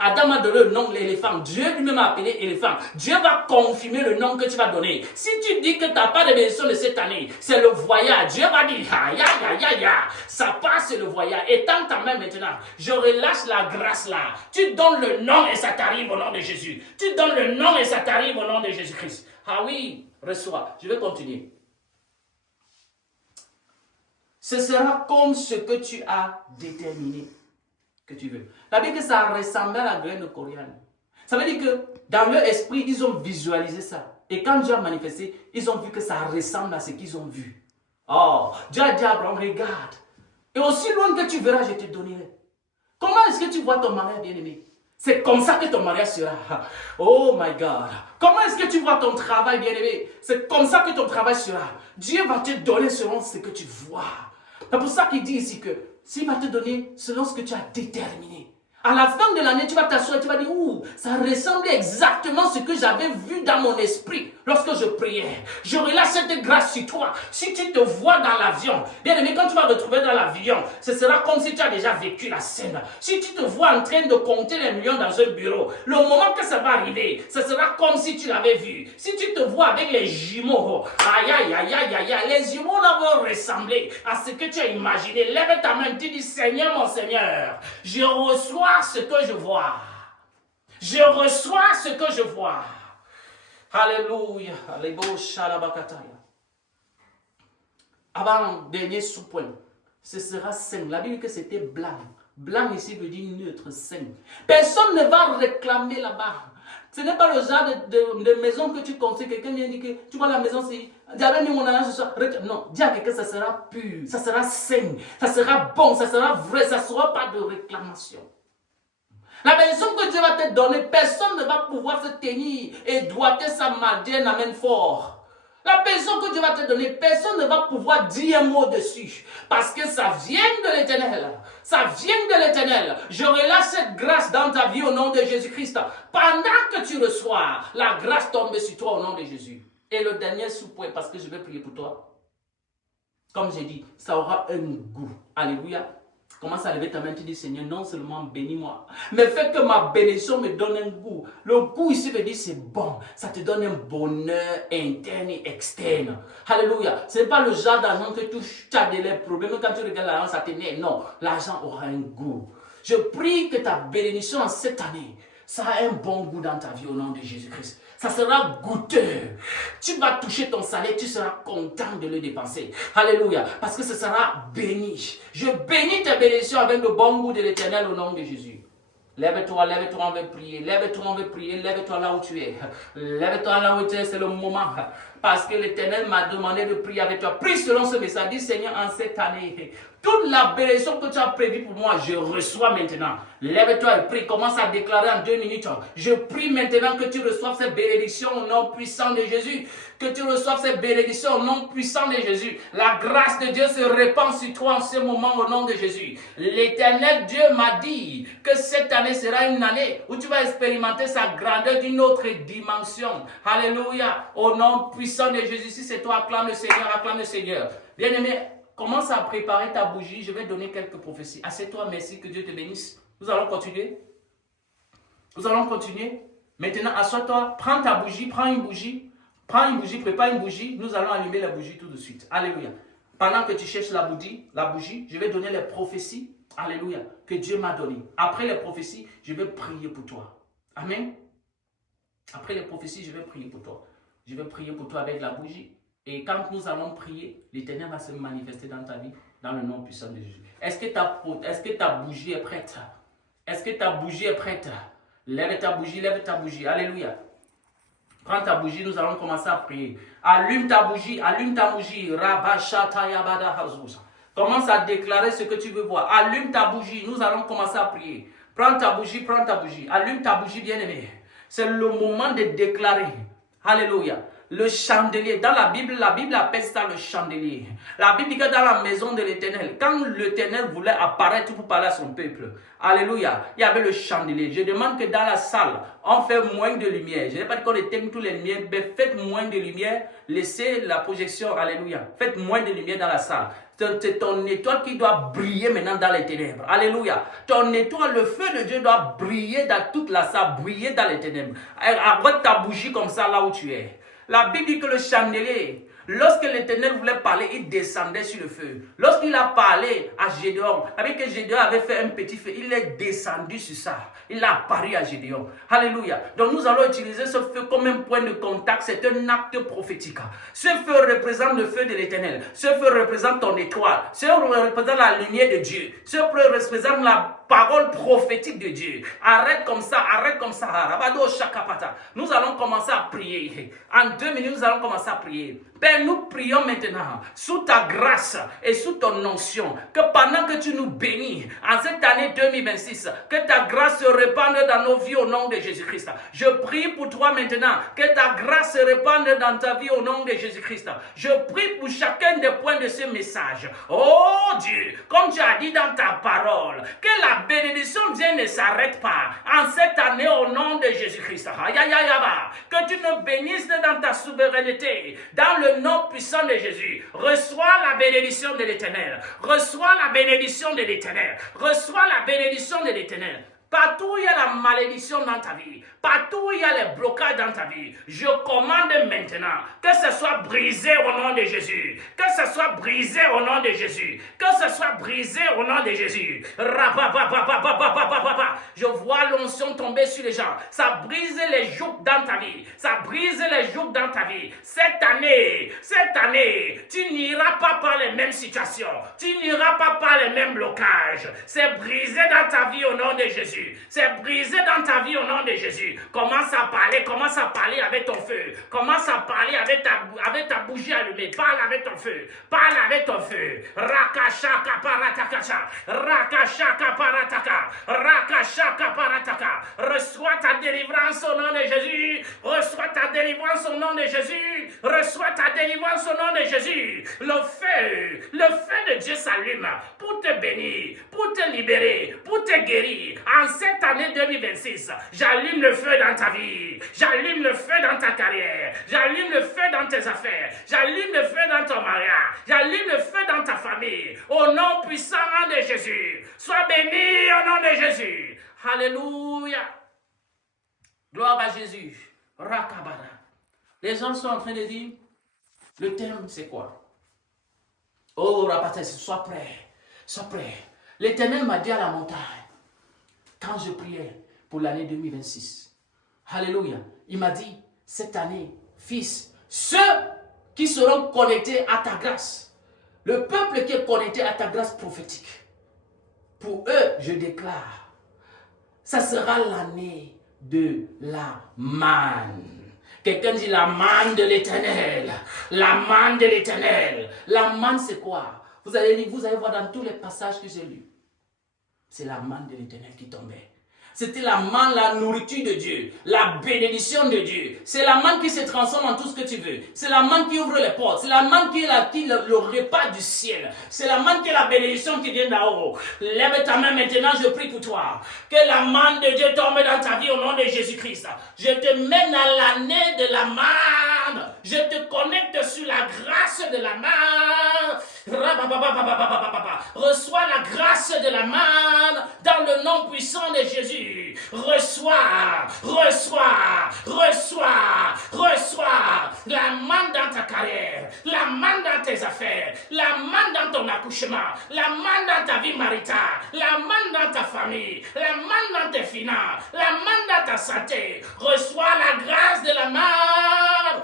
Adam a donné le nom de l'éléphant. Dieu lui-même a appelé éléphant. Dieu va confirmer le nom que tu vas donner. Si tu dis que tu n'as pas de bénédiction de cette année, c'est le voyage. Dieu va dire, aïe, aïe, aïe, aïe, ça passe, c'est le voyage. Étends ta main maintenant. Je relâche la grâce là. Tu donnes le nom et ça t'arrive au nom de Jésus. Tu donnes le nom et ça t'arrive au nom de Jésus-Christ. Ah oui, reçois. Je vais continuer. Ce sera comme ce que tu as déterminé que tu veux. La Bible dit que ça ressemble à la graine de coriandre. Ça veut dire que dans leur esprit, ils ont visualisé ça. Et quand Dieu a manifesté, ils ont vu que ça ressemble à ce qu'ils ont vu. Oh, Dieu a dit à Abraham, regarde. Et aussi loin que tu verras, je te donnerai. Comment est-ce que tu vois ton mariage bien-aimé? C'est comme ça que ton mariage sera. Oh my God. Comment est-ce que tu vois ton travail bien-aimé? C'est comme ça que ton travail sera. Dieu va te donner selon ce que tu vois. C'est pour ça qu'il dit ici que s'il va te donner selon ce que tu as déterminé. À la fin de l'année, tu vas t'asseoir, tu vas dire, ça ressemblait exactement à ce que j'avais vu dans mon esprit lorsque je priais. Je relâche cette grâce sur toi. Si tu te vois dans l'avion, bien aimé, quand tu vas te retrouver dans l'avion, ce sera comme si tu as déjà vécu la scène. Si tu te vois en train de compter les millions dans un bureau, le moment que ça va arriver, ce sera comme si tu l'avais vu. Si tu te vois avec les jumeaux, aïe, aïe, aïe, aïe, aïe, aïe, les jumeaux là vont ressembler à ce que tu as imaginé. Lève ta main, tu dis, Seigneur, mon Seigneur, je reçois ce que je vois. Je reçois ce que je vois. Alléluia. Avant, dernier sous-point. Ce sera saint. La Bible dit que c'était blanc. Blanc ici veut dire neutre, saint. Personne ne va réclamer là-bas. Ce n'est pas le genre de maison que tu construis. Quelqu'un vient dire que tu vois la maison, c'est. J'avais mis mon argent ce soir. Non, dis à quelqu'un, ça sera pur, ça sera sain, ça sera bon, ça sera vrai, ça ne sera pas de réclamation. La bénédiction que Dieu va te donner, personne ne va pouvoir se tenir et droiter sa main, amène fort. La bénédiction que Dieu va te donner, personne ne va pouvoir dire un mot dessus. Parce que ça vient de l'Éternel. Ça vient de l'Éternel. Je relâche cette grâce dans ta vie au nom de Jésus-Christ. Pendant que tu reçois, la grâce tombe sur toi au nom de Jésus. Et le dernier sous-point, parce que je vais prier pour toi. Comme j'ai dit, ça aura un goût. Alléluia. Commence à lever ta main, tu dis, Seigneur, non seulement bénis-moi, mais fais que ma bénédiction me donne un goût. Le goût ici veut dire c'est bon. Ça te donne un bonheur interne et externe. Alléluia. Ce n'est pas le genre d'argent que tu as des problèmes. Quand tu regardes l'argent, ça t'énerve. Non, l'argent aura un goût. Je prie que ta bénédiction en cette année, ça a un bon goût dans ta vie au nom de Jésus-Christ. Ça sera goûteux. Tu vas toucher ton salaire, tu seras content de le dépenser. Alléluia. Parce que ce sera béni. Je bénis tes bénédictions avec le bon goût de l'Éternel au nom de Jésus. Lève-toi, on va prier. Lève-toi, on va prier. Lève-toi là où tu es. Lève-toi là où tu es, c'est le moment. Parce que l'Éternel m'a demandé de prier avec toi. Prie selon ce message. Dis, Seigneur, en cette année, toute la bénédiction que tu as prévue pour moi, je reçois maintenant. Lève-toi et prie. Commence à déclarer en 2 minutes. Je prie maintenant que tu reçoives cette bénédiction au nom puissant de Jésus. Que tu reçoives cette bénédiction au nom puissant de Jésus. La grâce de Dieu se répand sur toi en ce moment au nom de Jésus. L'Éternel Dieu m'a dit que cette année sera une année où tu vas expérimenter sa grandeur d'une autre dimension. Alléluia. Au nom puissant de Jésus. Si c'est toi, acclame le Seigneur, acclame le Seigneur. Bien-aimé, commence à préparer ta bougie. Je vais donner quelques prophéties. Assieds-toi, merci, que Dieu te bénisse. Nous allons continuer. Nous allons continuer. Maintenant, assois-toi, prends ta bougie, prends une bougie. Prends une bougie, prépare une bougie. Nous allons allumer la bougie tout de suite. Alléluia. Pendant que tu cherches la bougie, je vais donner les prophéties. Alléluia. Que Dieu m'a données. Après les prophéties, je vais prier pour toi. Amen. Après les prophéties, je vais prier pour toi. Je vais prier pour toi avec la bougie. Et quand nous allons prier, l'Éternel va se manifester dans ta vie, dans le nom puissant de Jésus. Est-ce que ta bougie est prête? Est-ce que ta bougie est prête? Lève ta bougie, lève ta bougie. Alléluia. Prends ta bougie, nous allons commencer à prier. Allume ta bougie, allume ta bougie. Commence à déclarer ce que tu veux voir. Allume ta bougie, nous allons commencer à prier. Prends ta bougie, allume ta bougie, bien-aimé. C'est le moment de déclarer. Alléluia. le chandelier. Dans la Bible appelle ça le chandelier. La Bible dit que dans la maison de l'Éternel, quand l'Éternel voulait apparaître pour parler à son peuple, alléluia, il y avait le chandelier. Je demande que dans la salle, on fait moins de lumière. Je n'ai pas dit qu'on éteigne toutes les lumières, mais faites moins de lumière. Laissez la projection, alléluia. Faites moins de lumière dans la salle. C'est ton étoile qui doit briller maintenant dans les ténèbres. Alléluia. Ton étoile, le feu de Dieu doit briller dans toute la salle, briller dans les ténèbres. Arrête ta bougie comme ça là où tu es. La Bible dit que le chandelier, lorsque l'Éternel voulait parler, il descendait sur le feu. Lorsqu'il a parlé à Gédéon, avec que Gédéon avait fait un petit feu, il est descendu sur ça. Il a apparu à Gédéon. Alléluia. Donc nous allons utiliser ce feu comme un point de contact. C'est un acte prophétique. Ce feu représente le feu de l'Éternel. Ce feu représente ton étoile. Ce feu représente la lumière de Dieu. Ce feu représente la parole prophétique de Dieu. Arrête comme ça, arrête comme ça. Nous allons commencer à prier. En 2 minutes, nous allons commencer à prier. Père, nous prions maintenant sous ta grâce et sous ton onction, que pendant que tu nous bénis en cette année 2026, que ta grâce se répande dans nos vies au nom de Jésus-Christ. Je prie pour toi maintenant, que ta grâce se répande dans ta vie au nom de Jésus-Christ. Je prie pour chacun des points de ce message. Oh Dieu, comme tu as dit dans ta parole, que la bénédiction de Dieu ne s'arrête pas en cette année au nom de Jésus-Christ. Que tu nous bénisses dans ta souveraineté, dans le nom puissant de Jésus. Reçois la bénédiction de l'Éternel. Reçois la bénédiction de l'Éternel. Reçois la bénédiction de l'Éternel. Partout où il y a la malédiction dans ta vie, partout où il y a les blocages dans ta vie, je commande maintenant que ce soit brisé au nom de Jésus. Que ce soit brisé au nom de Jésus. Que ce soit brisé au nom de Jésus. Je vois l'onction tomber sur les gens. Ça brise les jougs dans ta vie. Ça brise les jougs dans ta vie. Cette année, tu n'iras pas par les mêmes situations. Tu n'iras pas par les mêmes blocages. C'est brisé dans ta vie au nom de Jésus. C'est brisé dans ta vie au nom de Jésus. Commence à parler avec ton feu. Commence à parler avec ta bougie allumée. Parle avec ton feu. Parle avec ton feu. Rakashaka parataka. Rakashaka parataka. Rakashaka parataka. Reçois ta délivrance au nom de Jésus. Reçois ta délivrance au nom de Jésus. Reçois ta délivrance au nom de Jésus. Le feu de Dieu s'allume pour te bénir, pour te libérer, pour te guérir. En cette année 2026, j'allume le feu dans ta vie. J'allume le feu dans ta carrière. J'allume le feu dans tes affaires. J'allume le feu dans ton mariage. J'allume le feu dans ta famille. Au nom puissant de Jésus. Sois béni au nom de Jésus. Alléluia. Gloire à Jésus. Rakabara. Les gens sont en train de dire, le thème c'est quoi? Oh, Rapata, sois prêt. Sois prêt. L'Éternel m'a dit à la montagne, quand je priais pour l'année 2026, alléluia, il m'a dit, cette année, fils, ceux qui seront connectés à ta grâce, le peuple qui est connecté à ta grâce prophétique, pour eux, je déclare, ça sera l'année de la manne. Quelqu'un dit la manne de l'Éternel. La manne de l'Éternel. La manne, c'est quoi? Vous allez voir dans tous les passages que j'ai lus. C'est la manne de l'Éternel qui tombait. C'était la manne, la nourriture de Dieu, la bénédiction de Dieu. C'est la manne qui se transforme en tout ce que tu veux. C'est la manne qui ouvre les portes. C'est la manne qui est le repas du ciel. C'est la manne qui est la bénédiction qui vient d'en haut. Lève ta main maintenant, je prie pour toi. Que la manne de Dieu tombe dans ta vie au nom de Jésus-Christ. Je te mène à l'année de la manne. Je te connecte sur la grâce de la manne. Reçois la grâce de la manne dans le nom puissant de Jésus. Reçois la manne dans ta carrière, la manne dans tes affaires, la manne dans ton accouchement, la manne dans ta vie maritale, la manne dans ta famille, la manne dans tes finances, la manne dans ta santé. Reçois la grâce de la manne.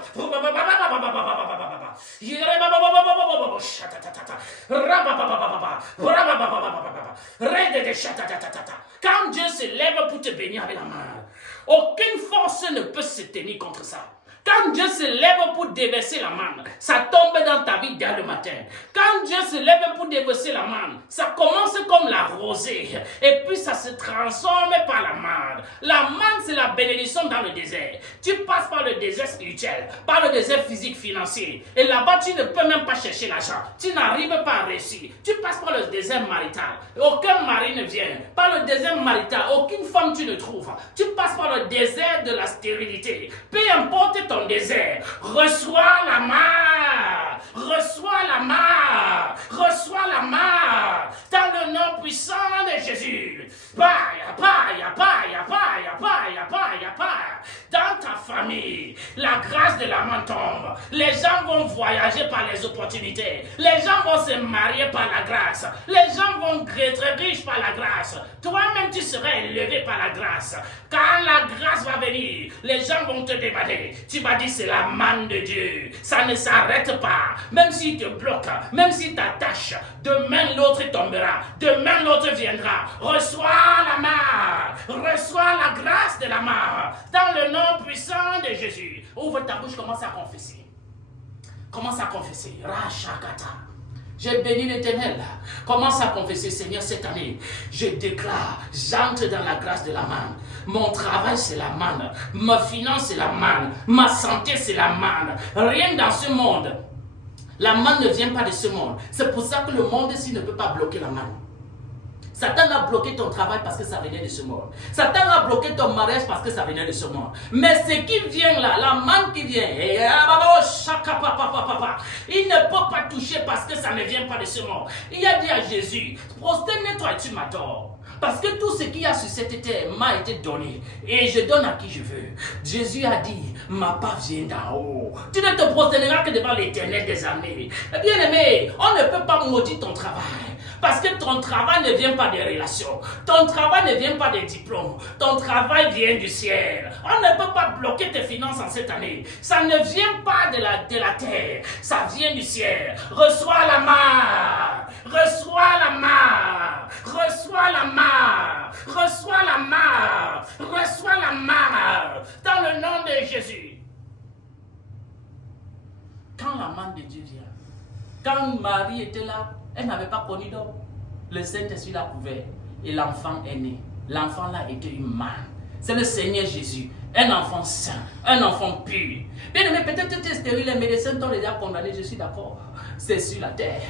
Quand Dieu se lève pour te bénir avec la main, aucune force ne peut se tenir contre ça. Quand Dieu se lève pour déverser la manne, ça tombe dans ta vie dès le matin. Quand Dieu se lève pour déverser la manne, ça commence comme la rosée. Et puis ça se transforme par la manne. La manne, c'est la bénédiction dans le désert. Tu passes par le désert spirituel, par le désert physique, financier. Et là-bas, tu ne peux même pas chercher l'argent. Tu n'arrives pas à réussir. Tu passes par le désert marital. Aucun mari ne vient. Par le désert marital, aucune femme tu ne trouves. Tu passes par le désert de la stérilité. Peu importe ton désert, reçois la main. Reçois la main. Reçois la main. Dans le nom puissant de Jésus. Dans ta famille, la grâce de la main tombe. Les gens vont voyager par les opportunités. Les gens vont se marier par la grâce. Les gens vont être riches par la grâce. Toi-même, tu seras élevé par la grâce. Quand la grâce va venir, les gens vont te demander. Tu vas dire, c'est la manne de Dieu. Ça ne s'arrête pas. Même s'il te bloque, même s'il t'attache, demain l'autre tombera. Demain l'autre viendra. Reçois la main. Reçois la grâce de la main. Dans le nom puissant de Jésus. Ouvre ta bouche, commence à confesser. Commence à confesser. Rachakata. J'ai béni l'Éternel. Commence à confesser, Seigneur, cette année. Je déclare, j'entre dans la grâce de la manne. Mon travail, c'est la manne. Ma finance, c'est la manne. Ma santé, c'est la manne. Rien dans ce monde. La manne ne vient pas de ce monde. C'est pour ça que le monde ici ne peut pas bloquer la manne. Satan a bloqué ton travail parce que ça venait de ce monde. Satan a bloqué ton mariage parce que ça venait de ce monde. Mais ce qui vient là, la manne qui vient, il ne peut pas toucher parce que ça ne vient pas de ce monde. Il a dit à Jésus, prosterne-toi et tu m'adores. Parce que tout ce qu'il y a sur cette terre m'a été donné. Et je donne à qui je veux. Jésus a dit, ma part vient d'en haut. Tu ne te prosterneras que devant l'Éternel des armées. Bien aimé, on ne peut pas maudire ton travail. Parce que ton travail ne vient pas des relations. Ton travail ne vient pas des diplômes. Ton travail vient du ciel. On ne peut pas bloquer tes finances en cette année. Ça ne vient pas de la terre. Ça vient du ciel. Reçois la main. Reçois la main. Reçois la main. Reçois la main. Reçois la main. Dans le nom de Jésus. Quand la main de Dieu vient, quand Marie était là, elle n'avait pas connu d'homme. Le Saint-Esprit l'a couvert et l'enfant est né. L'enfant là était une manne. C'est le Seigneur Jésus, un enfant saint, un enfant pur. Bien aimé, peut-être tu es stérile, les médecins t'ont déjà condamné, je suis d'accord. C'est sur la terre.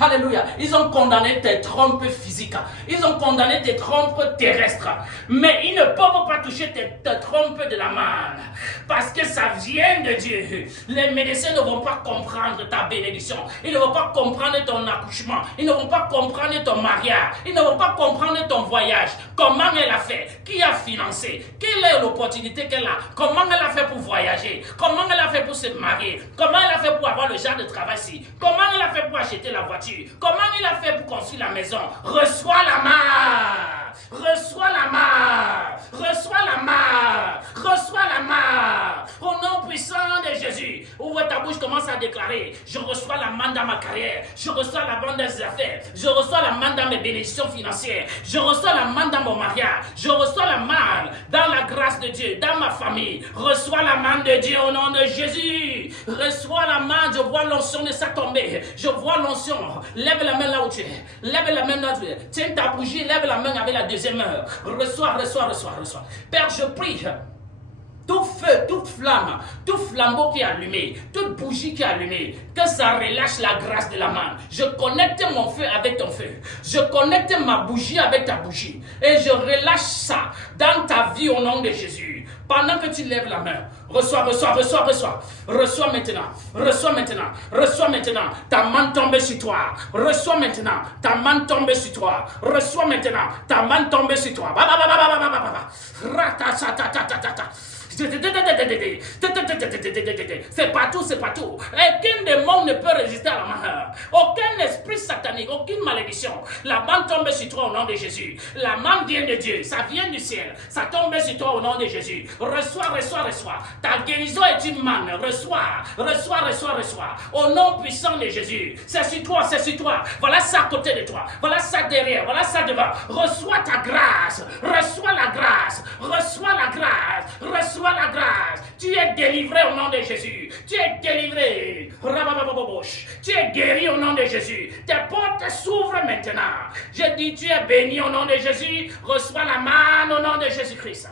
Alléluia. Ils ont condamné tes trompes physiques. Ils ont condamné tes trompes terrestres. Mais ils ne peuvent pas toucher tes trompes de la manne. Parce que ça vient de Dieu. Les médecins ne vont pas comprendre ta bénédiction. Ils ne vont pas comprendre ton accouchement. Ils ne vont pas comprendre ton mariage. Ils ne vont pas comprendre ton voyage. Comment elle a fait? Qui a financé? Quelle est l'opportunité qu'elle a? Comment elle a fait pour voyager? Comment elle a fait pour se marier? Comment elle a fait pour avoir le genre de travail-ci? Comment elle a fait pour acheter la voiture? Comment il a fait pour construire la maison? Reçois la main. Reçois la main. Reçois la main. Reçois la main. Au nom puissant de Jésus. Ouvre ta bouche, commence à déclarer. Je reçois la main dans ma carrière. Je reçois la main dans mes affaires. Je reçois la main dans mes bénédictions financières. Je reçois la main dans mon mariage. Je reçois la main dans la grâce de Dieu, dans ma famille. Reçois la main de Dieu au nom de Jésus. Reçois la main. Je vois l'onction de sa tomber. Je vois l'onction. Lève la main là où tu es. Lève la main là où tu es. Tiens ta bougie, lève la main avec la deuxième main. Reçois, reçois, reçois, reçois. Père, je prie. Tout feu, toute flamme, tout flambeau qui est allumé, toute bougie qui est allumée, que ça relâche la grâce de la main. Je connecte mon feu avec ton feu. Je connecte ma bougie avec ta bougie. Et je relâche ça dans ta vie au nom de Jésus. Pendant que tu lèves la main, reçois, reçois, reçois, reçois. Reçois maintenant, reçois maintenant, reçois maintenant. Ta main tombe sur toi. Reçois maintenant, ta main tombe sur toi. Reçois maintenant, ta main tombe sur toi. C'est partout, c'est partout. Aucun démon ne peut résister à la main. Aucun esprit satanique, aucune malédiction. La main tombe sur toi au nom de Jésus. La main vient de Dieu, ça vient du ciel. Ça tombe sur toi au nom de Jésus. Reçois, reçois, reçois. Ta guérison est une manne. Reçois, reçois, reçois, reçois. Au nom puissant de Jésus. C'est sur toi, c'est sur toi. Voilà ça à côté de toi. Voilà ça derrière, voilà ça devant. Reçois ta grâce. Reçois la grâce. Reçois la grâce. Reçois reçois la grâce. Tu es délivré au nom de Jésus. Tu es délivré. Tu es guéri au nom de Jésus. Tes portes s'ouvrent maintenant. Je dis, tu es béni au nom de Jésus. Reçois la manne au nom de Jésus-Christ.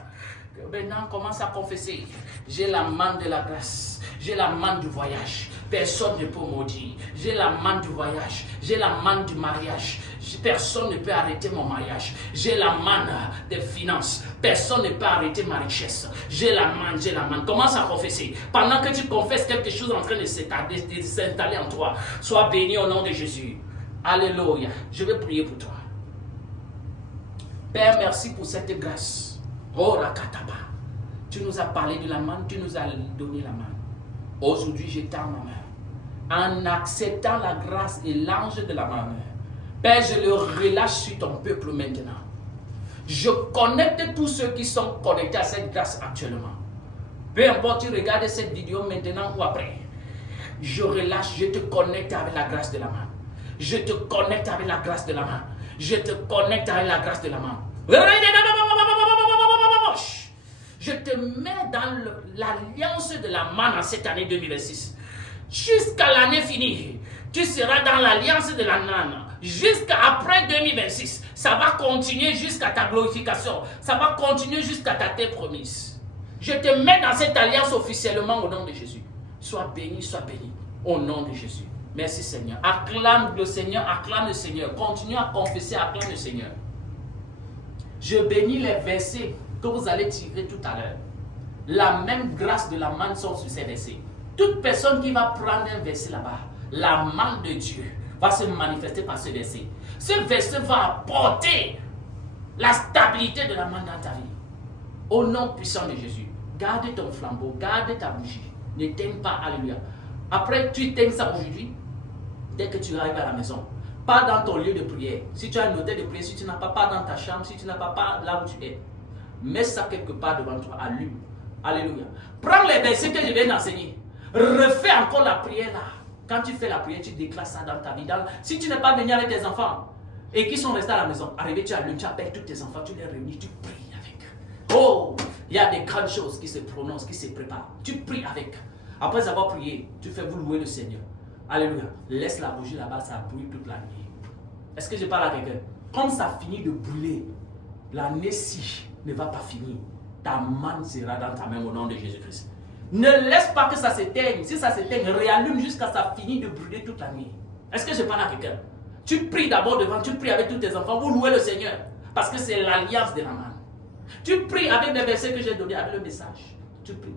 Maintenant, commence à confesser. J'ai la manne de la grâce. J'ai la manne du voyage. Personne ne peut maudire. J'ai la manne du voyage. J'ai la manne du mariage. Personne ne peut arrêter mon mariage. J'ai la manne des finances. Personne ne peut arrêter ma richesse. J'ai la manne, j'ai la manne. Commence à confesser. Pendant que tu confesses, quelque chose est en train de s'installer en toi. Sois béni au nom de Jésus. Alléluia. Je vais prier pour toi. Père, merci pour cette grâce. Oh, Rakataba. Tu nous as parlé de la manne, tu nous as donné la manne. Aujourd'hui, j'étends ma main. En acceptant la grâce et l'ange de la manne, Père, je le relâche sur ton peuple maintenant. Je connecte tous ceux qui sont connectés à cette grâce actuellement. Peu importe, tu regardes cette vidéo maintenant ou après. Je relâche, je te connecte avec la grâce de la main. Je te connecte avec la grâce de la main. Je te connecte avec la grâce de la main. Je te mets dans l'alliance de la manne en cette année 2006. Jusqu'à l'année finie, tu seras dans l'alliance de la manne. Jusqu'à après 2026, ça va continuer jusqu'à ta glorification. Ça va continuer jusqu'à ta terre promise. Je te mets dans cette alliance officiellement au nom de Jésus. Sois béni, au nom de Jésus. Merci Seigneur. Acclame le Seigneur, acclame le Seigneur. Continue à confesser, acclame le Seigneur. Je bénis les versets que vous allez tirer tout à l'heure. La même grâce de la manne sont sur ces versets. Toute personne qui va prendre un verset là-bas, la manne de Dieu va se manifester par ce verset. Ce verset va apporter la stabilité de la manne dans ta vie. Au nom puissant de Jésus, garde ton flambeau, garde ta bougie. N'éteigne pas, alléluia. Après, tu éteins ça aujourd'hui, dès que tu arrives à la maison. Pas dans ton lieu de prière. Si tu as un hôtel de prière, si tu n'as pas dans ta chambre, si tu n'as pas là où tu es, mets ça quelque part devant toi, allume. Alléluia. Prends les versets que je viens d'enseigner. Refais encore la prière là. Quand tu fais la prière, tu déclares ça dans ta vie. Si tu n'es pas venu avec tes enfants et qui sont restés à la maison, arrivé, tu allumes, tu appelles tous tes enfants, tu les réunis, tu pries avec. Oh, il y a des grandes choses qui se prononcent, qui se préparent. Tu pries avec. Après avoir prié, tu fais vous louer le Seigneur. Alléluia. Laisse la bougie là-bas, ça brûle toute la nuit. Est-ce que je parle à quelqu'un? Comme ça finit de brûler, l'année-ci ne va pas finir. Ta manne sera dans ta main au nom de Jésus-Christ. Ne laisse pas que ça s'éteigne. Si ça s'éteigne, réallume jusqu'à ce que ça finisse de brûler toute la nuit. Est-ce que je parle à quelqu'un? Tu pries d'abord devant, tu pries avec tous tes enfants, vous louez le Seigneur. Parce que c'est l'alliance de la manne. Tu pries avec les versets que j'ai donnés, avec le message. Tu pries.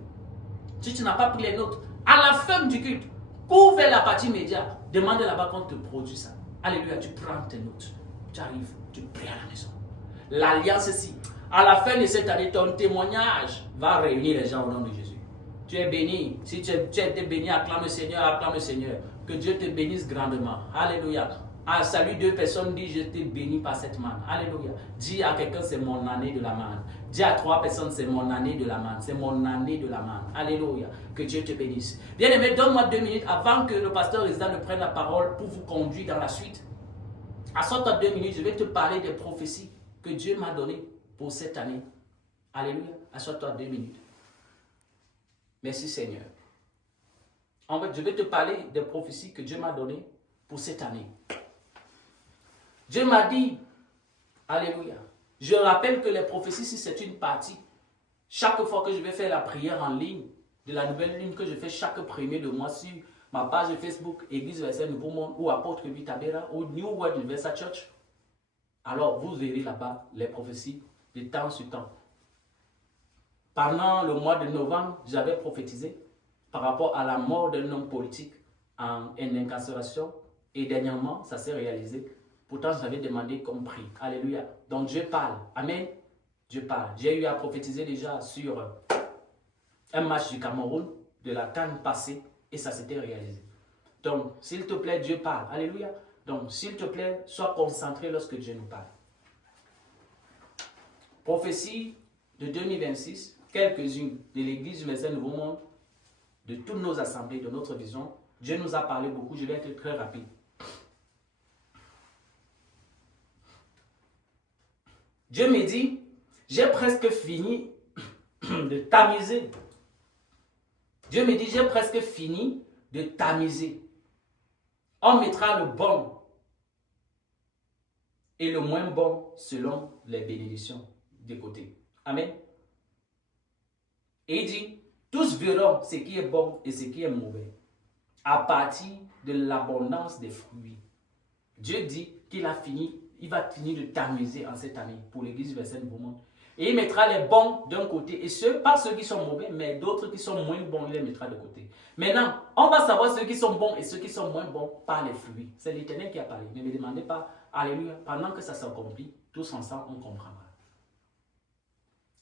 Si tu n'as pas pris les notes, à la fin du culte, cours vers la partie média, demande là-bas qu'on te produise ça. Alléluia, tu prends tes notes. Tu arrives, tu pries à la maison. L'alliance ici, à la fin de cette année, ton témoignage va réunir les gens au nom de Jésus. Tu es béni. Si tu as été béni, acclame le Seigneur, acclame le Seigneur. Que Dieu te bénisse grandement. Alléluia. Ah, salut, 2 personnes, dis je t'ai béni par cette manne. Alléluia. Dis à quelqu'un, c'est mon année de la manne. Dis à 3 personnes, c'est mon année de la manne. C'est mon année de la manne. Alléluia. Que Dieu te bénisse. Bien aimé, donne-moi 2 minutes avant que le pasteur résident ne prenne la parole pour vous conduire dans la suite. Assois-toi 2 minutes, je vais te parler des prophéties que Dieu m'a données pour cette année. Alléluia. Assois-toi 2 minutes. Merci Seigneur. En fait, je vais te parler des prophéties que Dieu m'a données pour cette année. Dieu m'a dit, alléluia, je rappelle que les prophéties, si c'est une partie, chaque fois que je vais faire la prière en ligne, de la nouvelle lune que je fais chaque premier de mois sur ma page Facebook, Église Verset Nouveau Monde, ou Apôtre Vitabera, ou New World Universal Church, alors vous verrez là-bas les prophéties de temps sur temps. Pendant le mois de novembre, j'avais prophétisé par rapport à la mort d'un homme politique en incarcération, et dernièrement, ça s'est réalisé. Pourtant, j'avais demandé comme prix. Alléluia. Donc Dieu parle. Amen. Dieu parle. J'ai eu à prophétiser déjà sur un match du Cameroun de la CAN passée et ça s'était réalisé. Donc, s'il te plaît, Dieu parle. Alléluia. Donc, s'il te plaît, sois concentré lorsque Dieu nous parle. Prophétie de 2026, quelques-unes de l'Église du Verset Nouveau Monde, de toutes nos assemblées, de notre vision. Dieu nous a parlé beaucoup. Je vais être très rapide. Dieu me dit, j'ai presque fini de tamiser. Dieu me dit, j'ai presque fini de tamiser. On mettra le bon et le moins bon selon les bénédictions des côtés. Amen. Et il dit, tous verront ce qui est bon et ce qui est mauvais à partir de l'abondance des fruits. Dieu dit qu'il a fini, il va finir de tamiser en cette année pour l'église verset Nouveau Monde. Et il mettra les bons d'un côté et ceux, pas ceux qui sont mauvais, mais d'autres qui sont moins bons, il les mettra de côté. Maintenant, on va savoir ceux qui sont bons et ceux qui sont moins bons par les fruits. C'est l'Éternel qui a parlé. Ne me demandez pas, alléluia, pendant que ça s'accomplit, tous ensemble, on comprendra.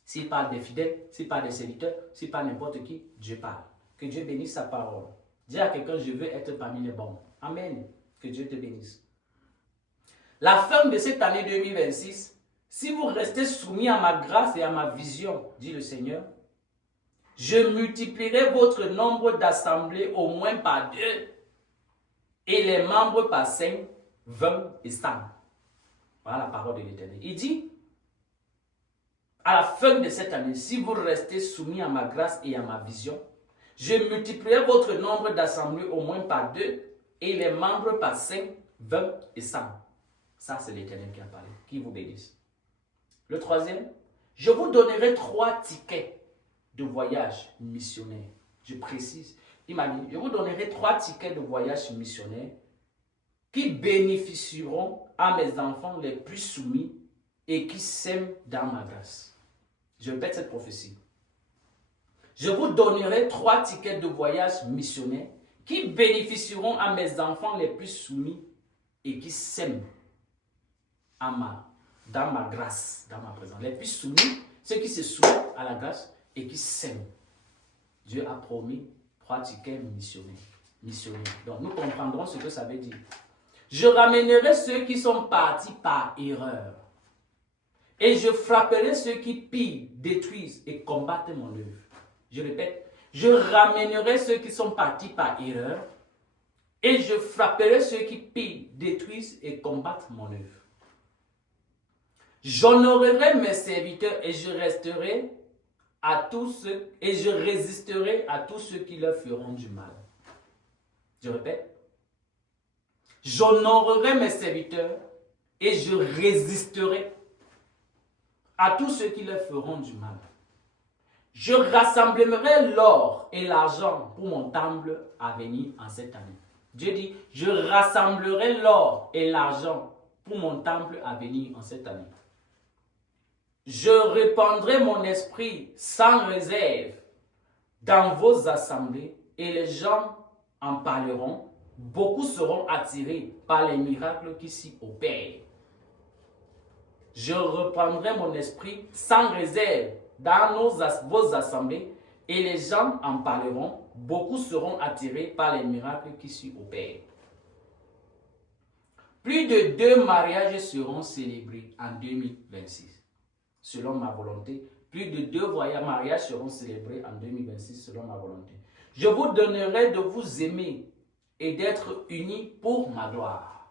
S'il parle des fidèles, s'il parle des serviteurs, s'il parle n'importe qui, Dieu parle. Que Dieu bénisse sa parole. Dis à quelqu'un, je veux être parmi les bons. Amen. Que Dieu te bénisse. La fin de cette année 2026, si vous restez soumis à ma grâce et à ma vision, dit le Seigneur, je multiplierai votre nombre d'assemblées au moins par 2 et les membres par 5, 20 et 100. Voilà la parole de l'Éternel. Il dit, à la fin de cette année, si vous restez soumis à ma grâce et à ma vision, je multiplierai votre nombre d'assemblées au moins par 2 et les membres par 5, 20 et 100. Ça, c'est l'Éternel qui a parlé. Qui vous bénisse. Le troisième, je vous donnerai 3 tickets de voyage missionnaire. Je précise. Il m'a dit, je vous donnerai 3 tickets de voyage missionnaire qui bénéficieront à mes enfants les plus soumis et qui s'aiment dans ma grâce. Je répète cette prophétie. Je vous donnerai 3 tickets de voyage missionnaire qui bénéficieront à mes enfants les plus soumis et qui s'aiment dans ma grâce, dans ma présence. Les plus soumis, ceux qui se soumettent à la grâce et qui s'aiment. Dieu a promis 3 tickets missionnaires. Donc nous comprendrons ce que ça veut dire. Je ramènerai ceux qui sont partis par erreur. Et je frapperai ceux qui pillent, détruisent et combattent mon œuvre. Je répète, je ramènerai ceux qui sont partis par erreur. Et je frapperai ceux qui pillent, détruisent et combattent mon œuvre. J'honorerai mes serviteurs et je résisterai à tous ceux qui leur feront du mal. Je répète. J'honorerai mes serviteurs et je résisterai à tous ceux qui leur feront du mal. Je rassemblerai l'or et l'argent pour mon temple à venir en cette année. Dieu dit, je rassemblerai l'or et l'argent pour mon temple à venir en cette année. Je répandrai mon esprit sans réserve dans vos assemblées et les gens en parleront. Beaucoup seront attirés par les miracles qui s'y opèrent. Je reprendrai mon esprit sans réserve dans vos assemblées et les gens en parleront. Beaucoup seront attirés par les miracles qui s'y opèrent. Plus de 2 mariages seront célébrés en 2026. Selon ma volonté, plus de 2 mariages seront célébrés en 2026 selon ma volonté. Je vous donnerai de vous aimer et d'être unis pour ma gloire.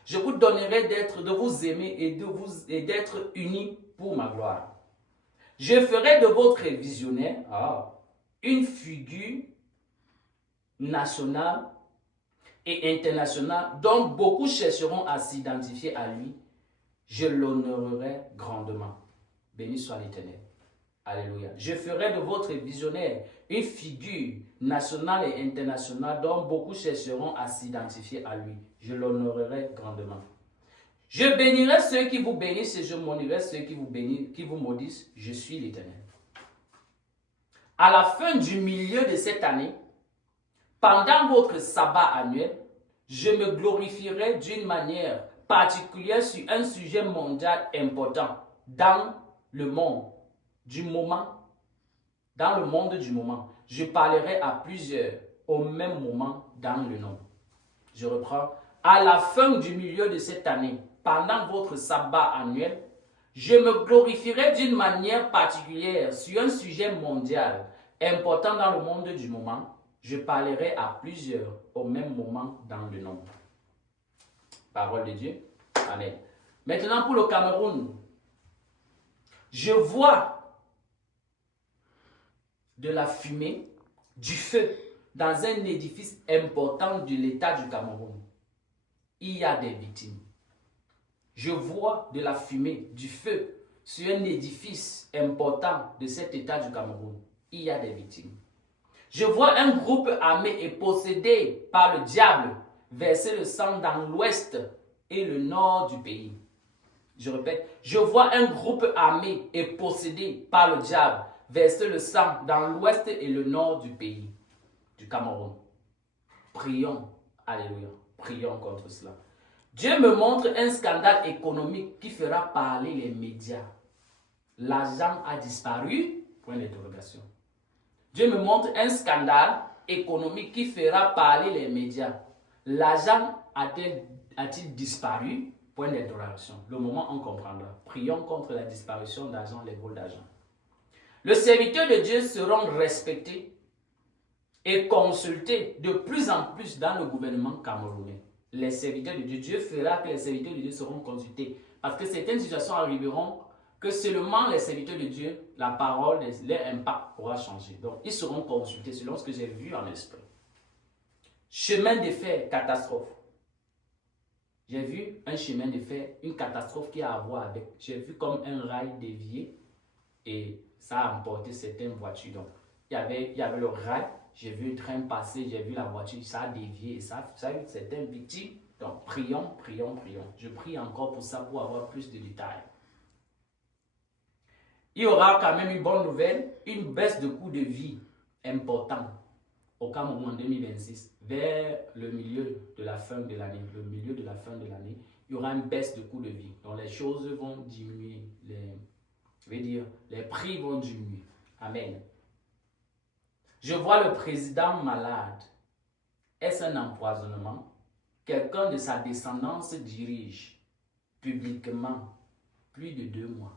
Je vous donnerai de vous aimer et d'être unis pour ma gloire. Je ferai de votre visionnaire une figure nationale et international dont beaucoup chercheront à s'identifier à lui. Je l'honorerai grandement. Béni soit l'Éternel. Alléluia. Je ferai de votre visionnaire une figure nationale et internationale dont beaucoup chercheront à s'identifier à lui. Je l'honorerai grandement. Je bénirai ceux qui vous bénissent et je maudirai ceux qui vous maudissent. Je suis l'Éternel. À la fin du milieu de cette année, pendant votre sabbat annuel, je me glorifierai d'une manière particulière sur un sujet mondial important dans le monde du moment. Dans le monde du moment, je parlerai à plusieurs au même moment dans le nom. Je reprends. À la fin du milieu de cette année, pendant votre sabbat annuel, je me glorifierai d'une manière particulière sur un sujet mondial important dans le monde du moment. Je parlerai à plusieurs au même moment dans le nombre. Parole de Dieu. Amen. Maintenant, pour le Cameroun, je vois de la fumée, du feu, dans un édifice important de l'État du Cameroun. Il y a des victimes. Je vois de la fumée, du feu, sur un édifice important de cet État du Cameroun. Il y a des victimes. Je vois un groupe armé et possédé par le diable verser le sang dans l'ouest et le nord du pays. Je répète, je vois un groupe armé et possédé par le diable verser le sang dans l'ouest et le nord du pays, du Cameroun. Prions, alléluia, prions contre cela. Dieu me montre un scandale économique qui fera parler les médias. L'argent a disparu, point d'interrogation. Dieu me montre un scandale économique qui fera parler les médias. L'argent a-t-il disparu? Point d'interrogation. Le moment on comprendra. Prions contre la disparition d'argent, les vols d'argent. Les serviteurs de Dieu seront respectés et consultés de plus en plus dans le gouvernement camerounais. Les serviteurs de Dieu, Dieu fera que les serviteurs de Dieu seront consultés. Parce que certaines situations arriveront que seulement les serviteurs de Dieu, la parole, leur impact pourra changer. Donc, ils seront consultés selon ce que j'ai vu en esprit. Chemin de fer, catastrophe. J'ai vu un chemin de fer, une catastrophe qui a à voir avec. J'ai vu comme un rail dévié et ça a emporté certaines voitures. Donc, il y avait le rail, j'ai vu un train passer, j'ai vu la voiture, ça a dévié et ça a eu certaines victimes. Donc, prions, prions, prions. Je prie encore pour ça, pour avoir plus de détails. Il y aura quand même une bonne nouvelle, une baisse de coût de vie importante au Cameroun en 2026, vers le milieu de la fin de l'année. Le milieu de la fin de l'année, il y aura une baisse de coût de vie. Donc les choses vont diminuer, les prix vont diminuer. Amen. Je vois le président malade. Est-ce un empoisonnement? Quelqu'un de sa descendance dirige publiquement plus de 2 mois.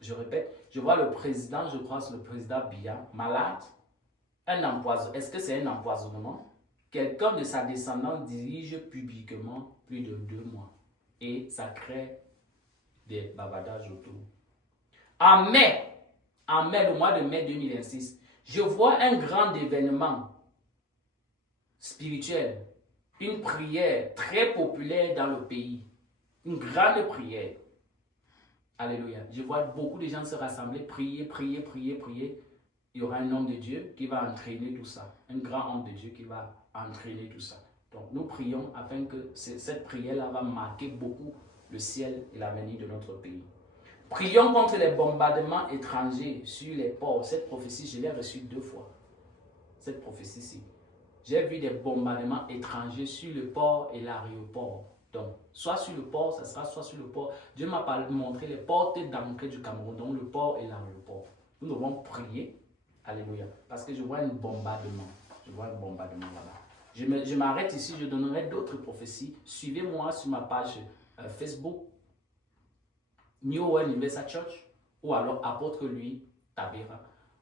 Je répète, je vois le président, je crois c'est le président Biya, malade. Un empoisonnement. Est-ce que c'est un empoisonnement? Quelqu'un de sa descendance dirige publiquement plus de 2 mois. Et ça crée des bavardages autour. En mai, le mois de mai 2026, je vois un grand événement spirituel. Une prière très populaire dans le pays. Une grande prière. Alléluia. Je vois beaucoup de gens se rassembler, prier, prier, prier, prier. Il y aura un homme de Dieu qui va entraîner tout ça. Un grand homme de Dieu qui va entraîner tout ça. Donc nous prions afin que cette prière-là va marquer beaucoup le ciel et l'avenir de notre pays. Prions contre les bombardements étrangers sur les ports. Cette prophétie, je l'ai reçue 2 fois. Cette prophétie-ci. J'ai vu des bombardements étrangers sur le port et l'aéroport. Donc, soit sur le port, ça sera soit sur le port. Dieu m'a montré les portes d'entrée du Cameroun, donc le port et l'aéroport. Nous devons prier. Alléluia. Parce que je vois un bombardement. Je vois un bombardement là-bas. Je m'arrête ici, je donnerai d'autres prophéties. Suivez-moi sur ma page Facebook, New World Universal Church, ou alors Apôtre Louis Tabera.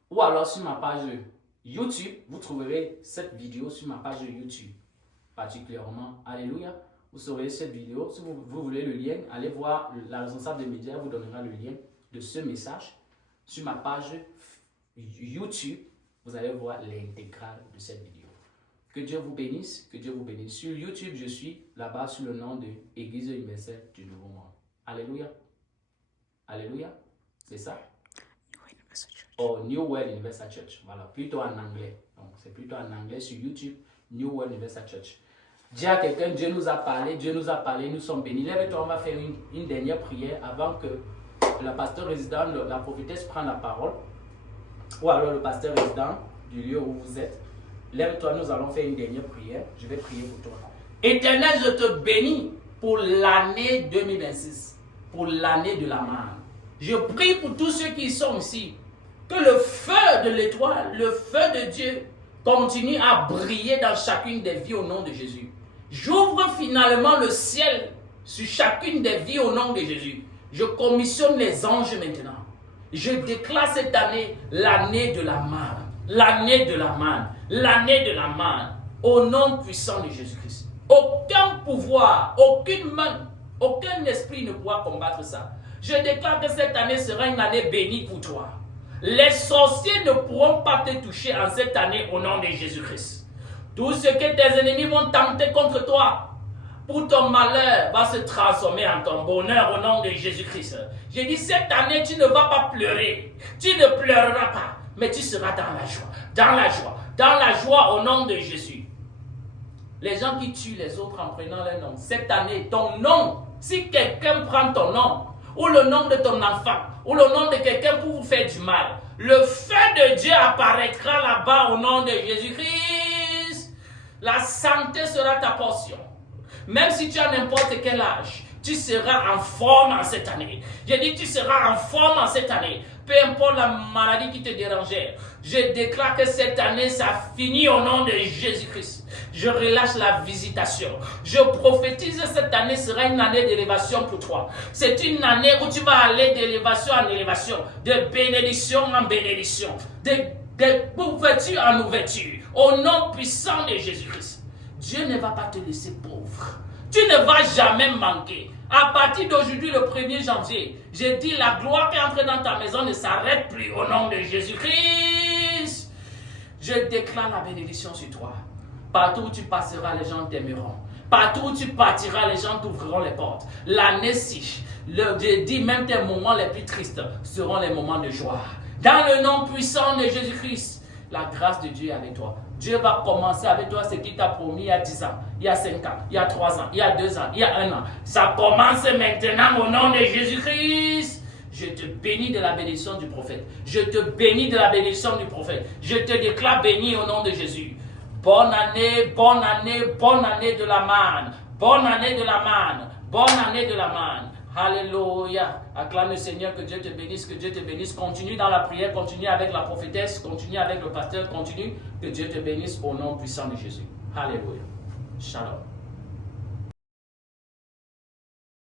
Ou alors sur ma page YouTube, vous trouverez cette vidéo sur ma page YouTube. Particulièrement, alléluia. Vous aurez cette vidéo. Si vous voulez le lien, allez voir, la responsable des médias vous donnera le lien de ce message sur ma page YouTube. Vous allez voir l'intégrale de cette vidéo. Que Dieu vous bénisse, que Dieu vous bénisse. Sur YouTube, je suis là-bas sous le nom de Église universelle du Nouveau Monde. Alléluia. Alléluia. C'est ça? Oh, New World Universal Church. Voilà, plutôt en anglais. Donc, c'est plutôt en anglais sur YouTube, New World Universal Church. Dis à quelqu'un, Dieu nous a parlé, nous sommes bénis. Lève-toi, on va faire une dernière prière avant que le pasteur résident, la prophétesse prenne la parole. Ou alors le pasteur résident du lieu où vous êtes. Lève-toi, nous allons faire une dernière prière. Je vais prier pour toi. Éternel, je te bénis pour l'année 2026, pour l'année de la manne. Je prie pour tous ceux qui sont ici, que le feu de l'étoile, le feu de Dieu, continue à briller dans chacune des vies au nom de Jésus. J'ouvre finalement le ciel sur chacune des vies au nom de Jésus. Je commissionne les anges maintenant. Je déclare cette année l'année de la manne. L'année de la manne. L'année de la manne. Au nom puissant de Jésus-Christ. Aucun pouvoir, aucune main Aucun esprit ne pourra combattre ça. Je déclare que cette année sera une année bénie pour toi. Les sorciers ne pourront pas te toucher en cette année au nom de Jésus-Christ. Tout ce que tes ennemis vont tenter contre toi, pour ton malheur, va se transformer en ton bonheur au nom de Jésus-Christ. J'ai dit, cette année, tu ne vas pas pleurer. Tu ne pleureras pas, mais tu seras dans la joie. Dans la joie. Dans la joie au nom de Jésus. Les gens qui tuent les autres en prenant leur nom. Cette année, ton nom, si quelqu'un prend ton nom, ou le nom de ton enfant, ou le nom de quelqu'un pour vous faire du mal, le feu de Dieu apparaîtra là-bas au nom de Jésus-Christ. La santé sera ta portion. Même si tu as n'importe quel âge, tu seras en forme en cette année. J'ai dit tu seras en forme en cette année. Peu importe la maladie qui te dérangeait. Je déclare que cette année, ça finit au nom de Jésus-Christ. Je relâche la visitation. Je prophétise que cette année sera une année d'élévation pour toi. C'est une année où tu vas aller d'élévation en élévation, de bénédiction en bénédiction, d'ouverture en ouverture. Au nom puissant de Jésus-Christ. Dieu ne va pas te laisser pauvre. Tu ne vas jamais manquer. À partir d'aujourd'hui, le 1er janvier, je dis la gloire qui entre dans ta maison ne s'arrête plus au nom de Jésus-Christ. Je déclare la bénédiction sur toi. Partout où tu passeras, les gens t'aimeront. Partout où tu partiras, les gens t'ouvriront les portes. L'année-ci, je dis même tes moments les plus tristes seront les moments de joie. Dans le nom puissant de Jésus-Christ, la grâce de Dieu est avec toi. Dieu va commencer avec toi ce qu'il t'a promis il y a 10 ans, il y a 5 ans, il y a 3 ans, il y a 2 ans, il y a 1 an. Ça commence maintenant au nom de Jésus-Christ. Je te bénis de la bénédiction du prophète. Je te bénis de la bénédiction du prophète. Je te déclare béni au nom de Jésus. Bonne année, bonne année, bonne année de la manne. Bonne année de la manne. Bonne année de la manne. Alléluia. Acclame le Seigneur, que Dieu te bénisse, que Dieu te bénisse. Continue dans la prière, continue avec la prophétesse, continue avec le pasteur, continue. Que Dieu te bénisse au nom puissant de Jésus. Alléluia. Shalom.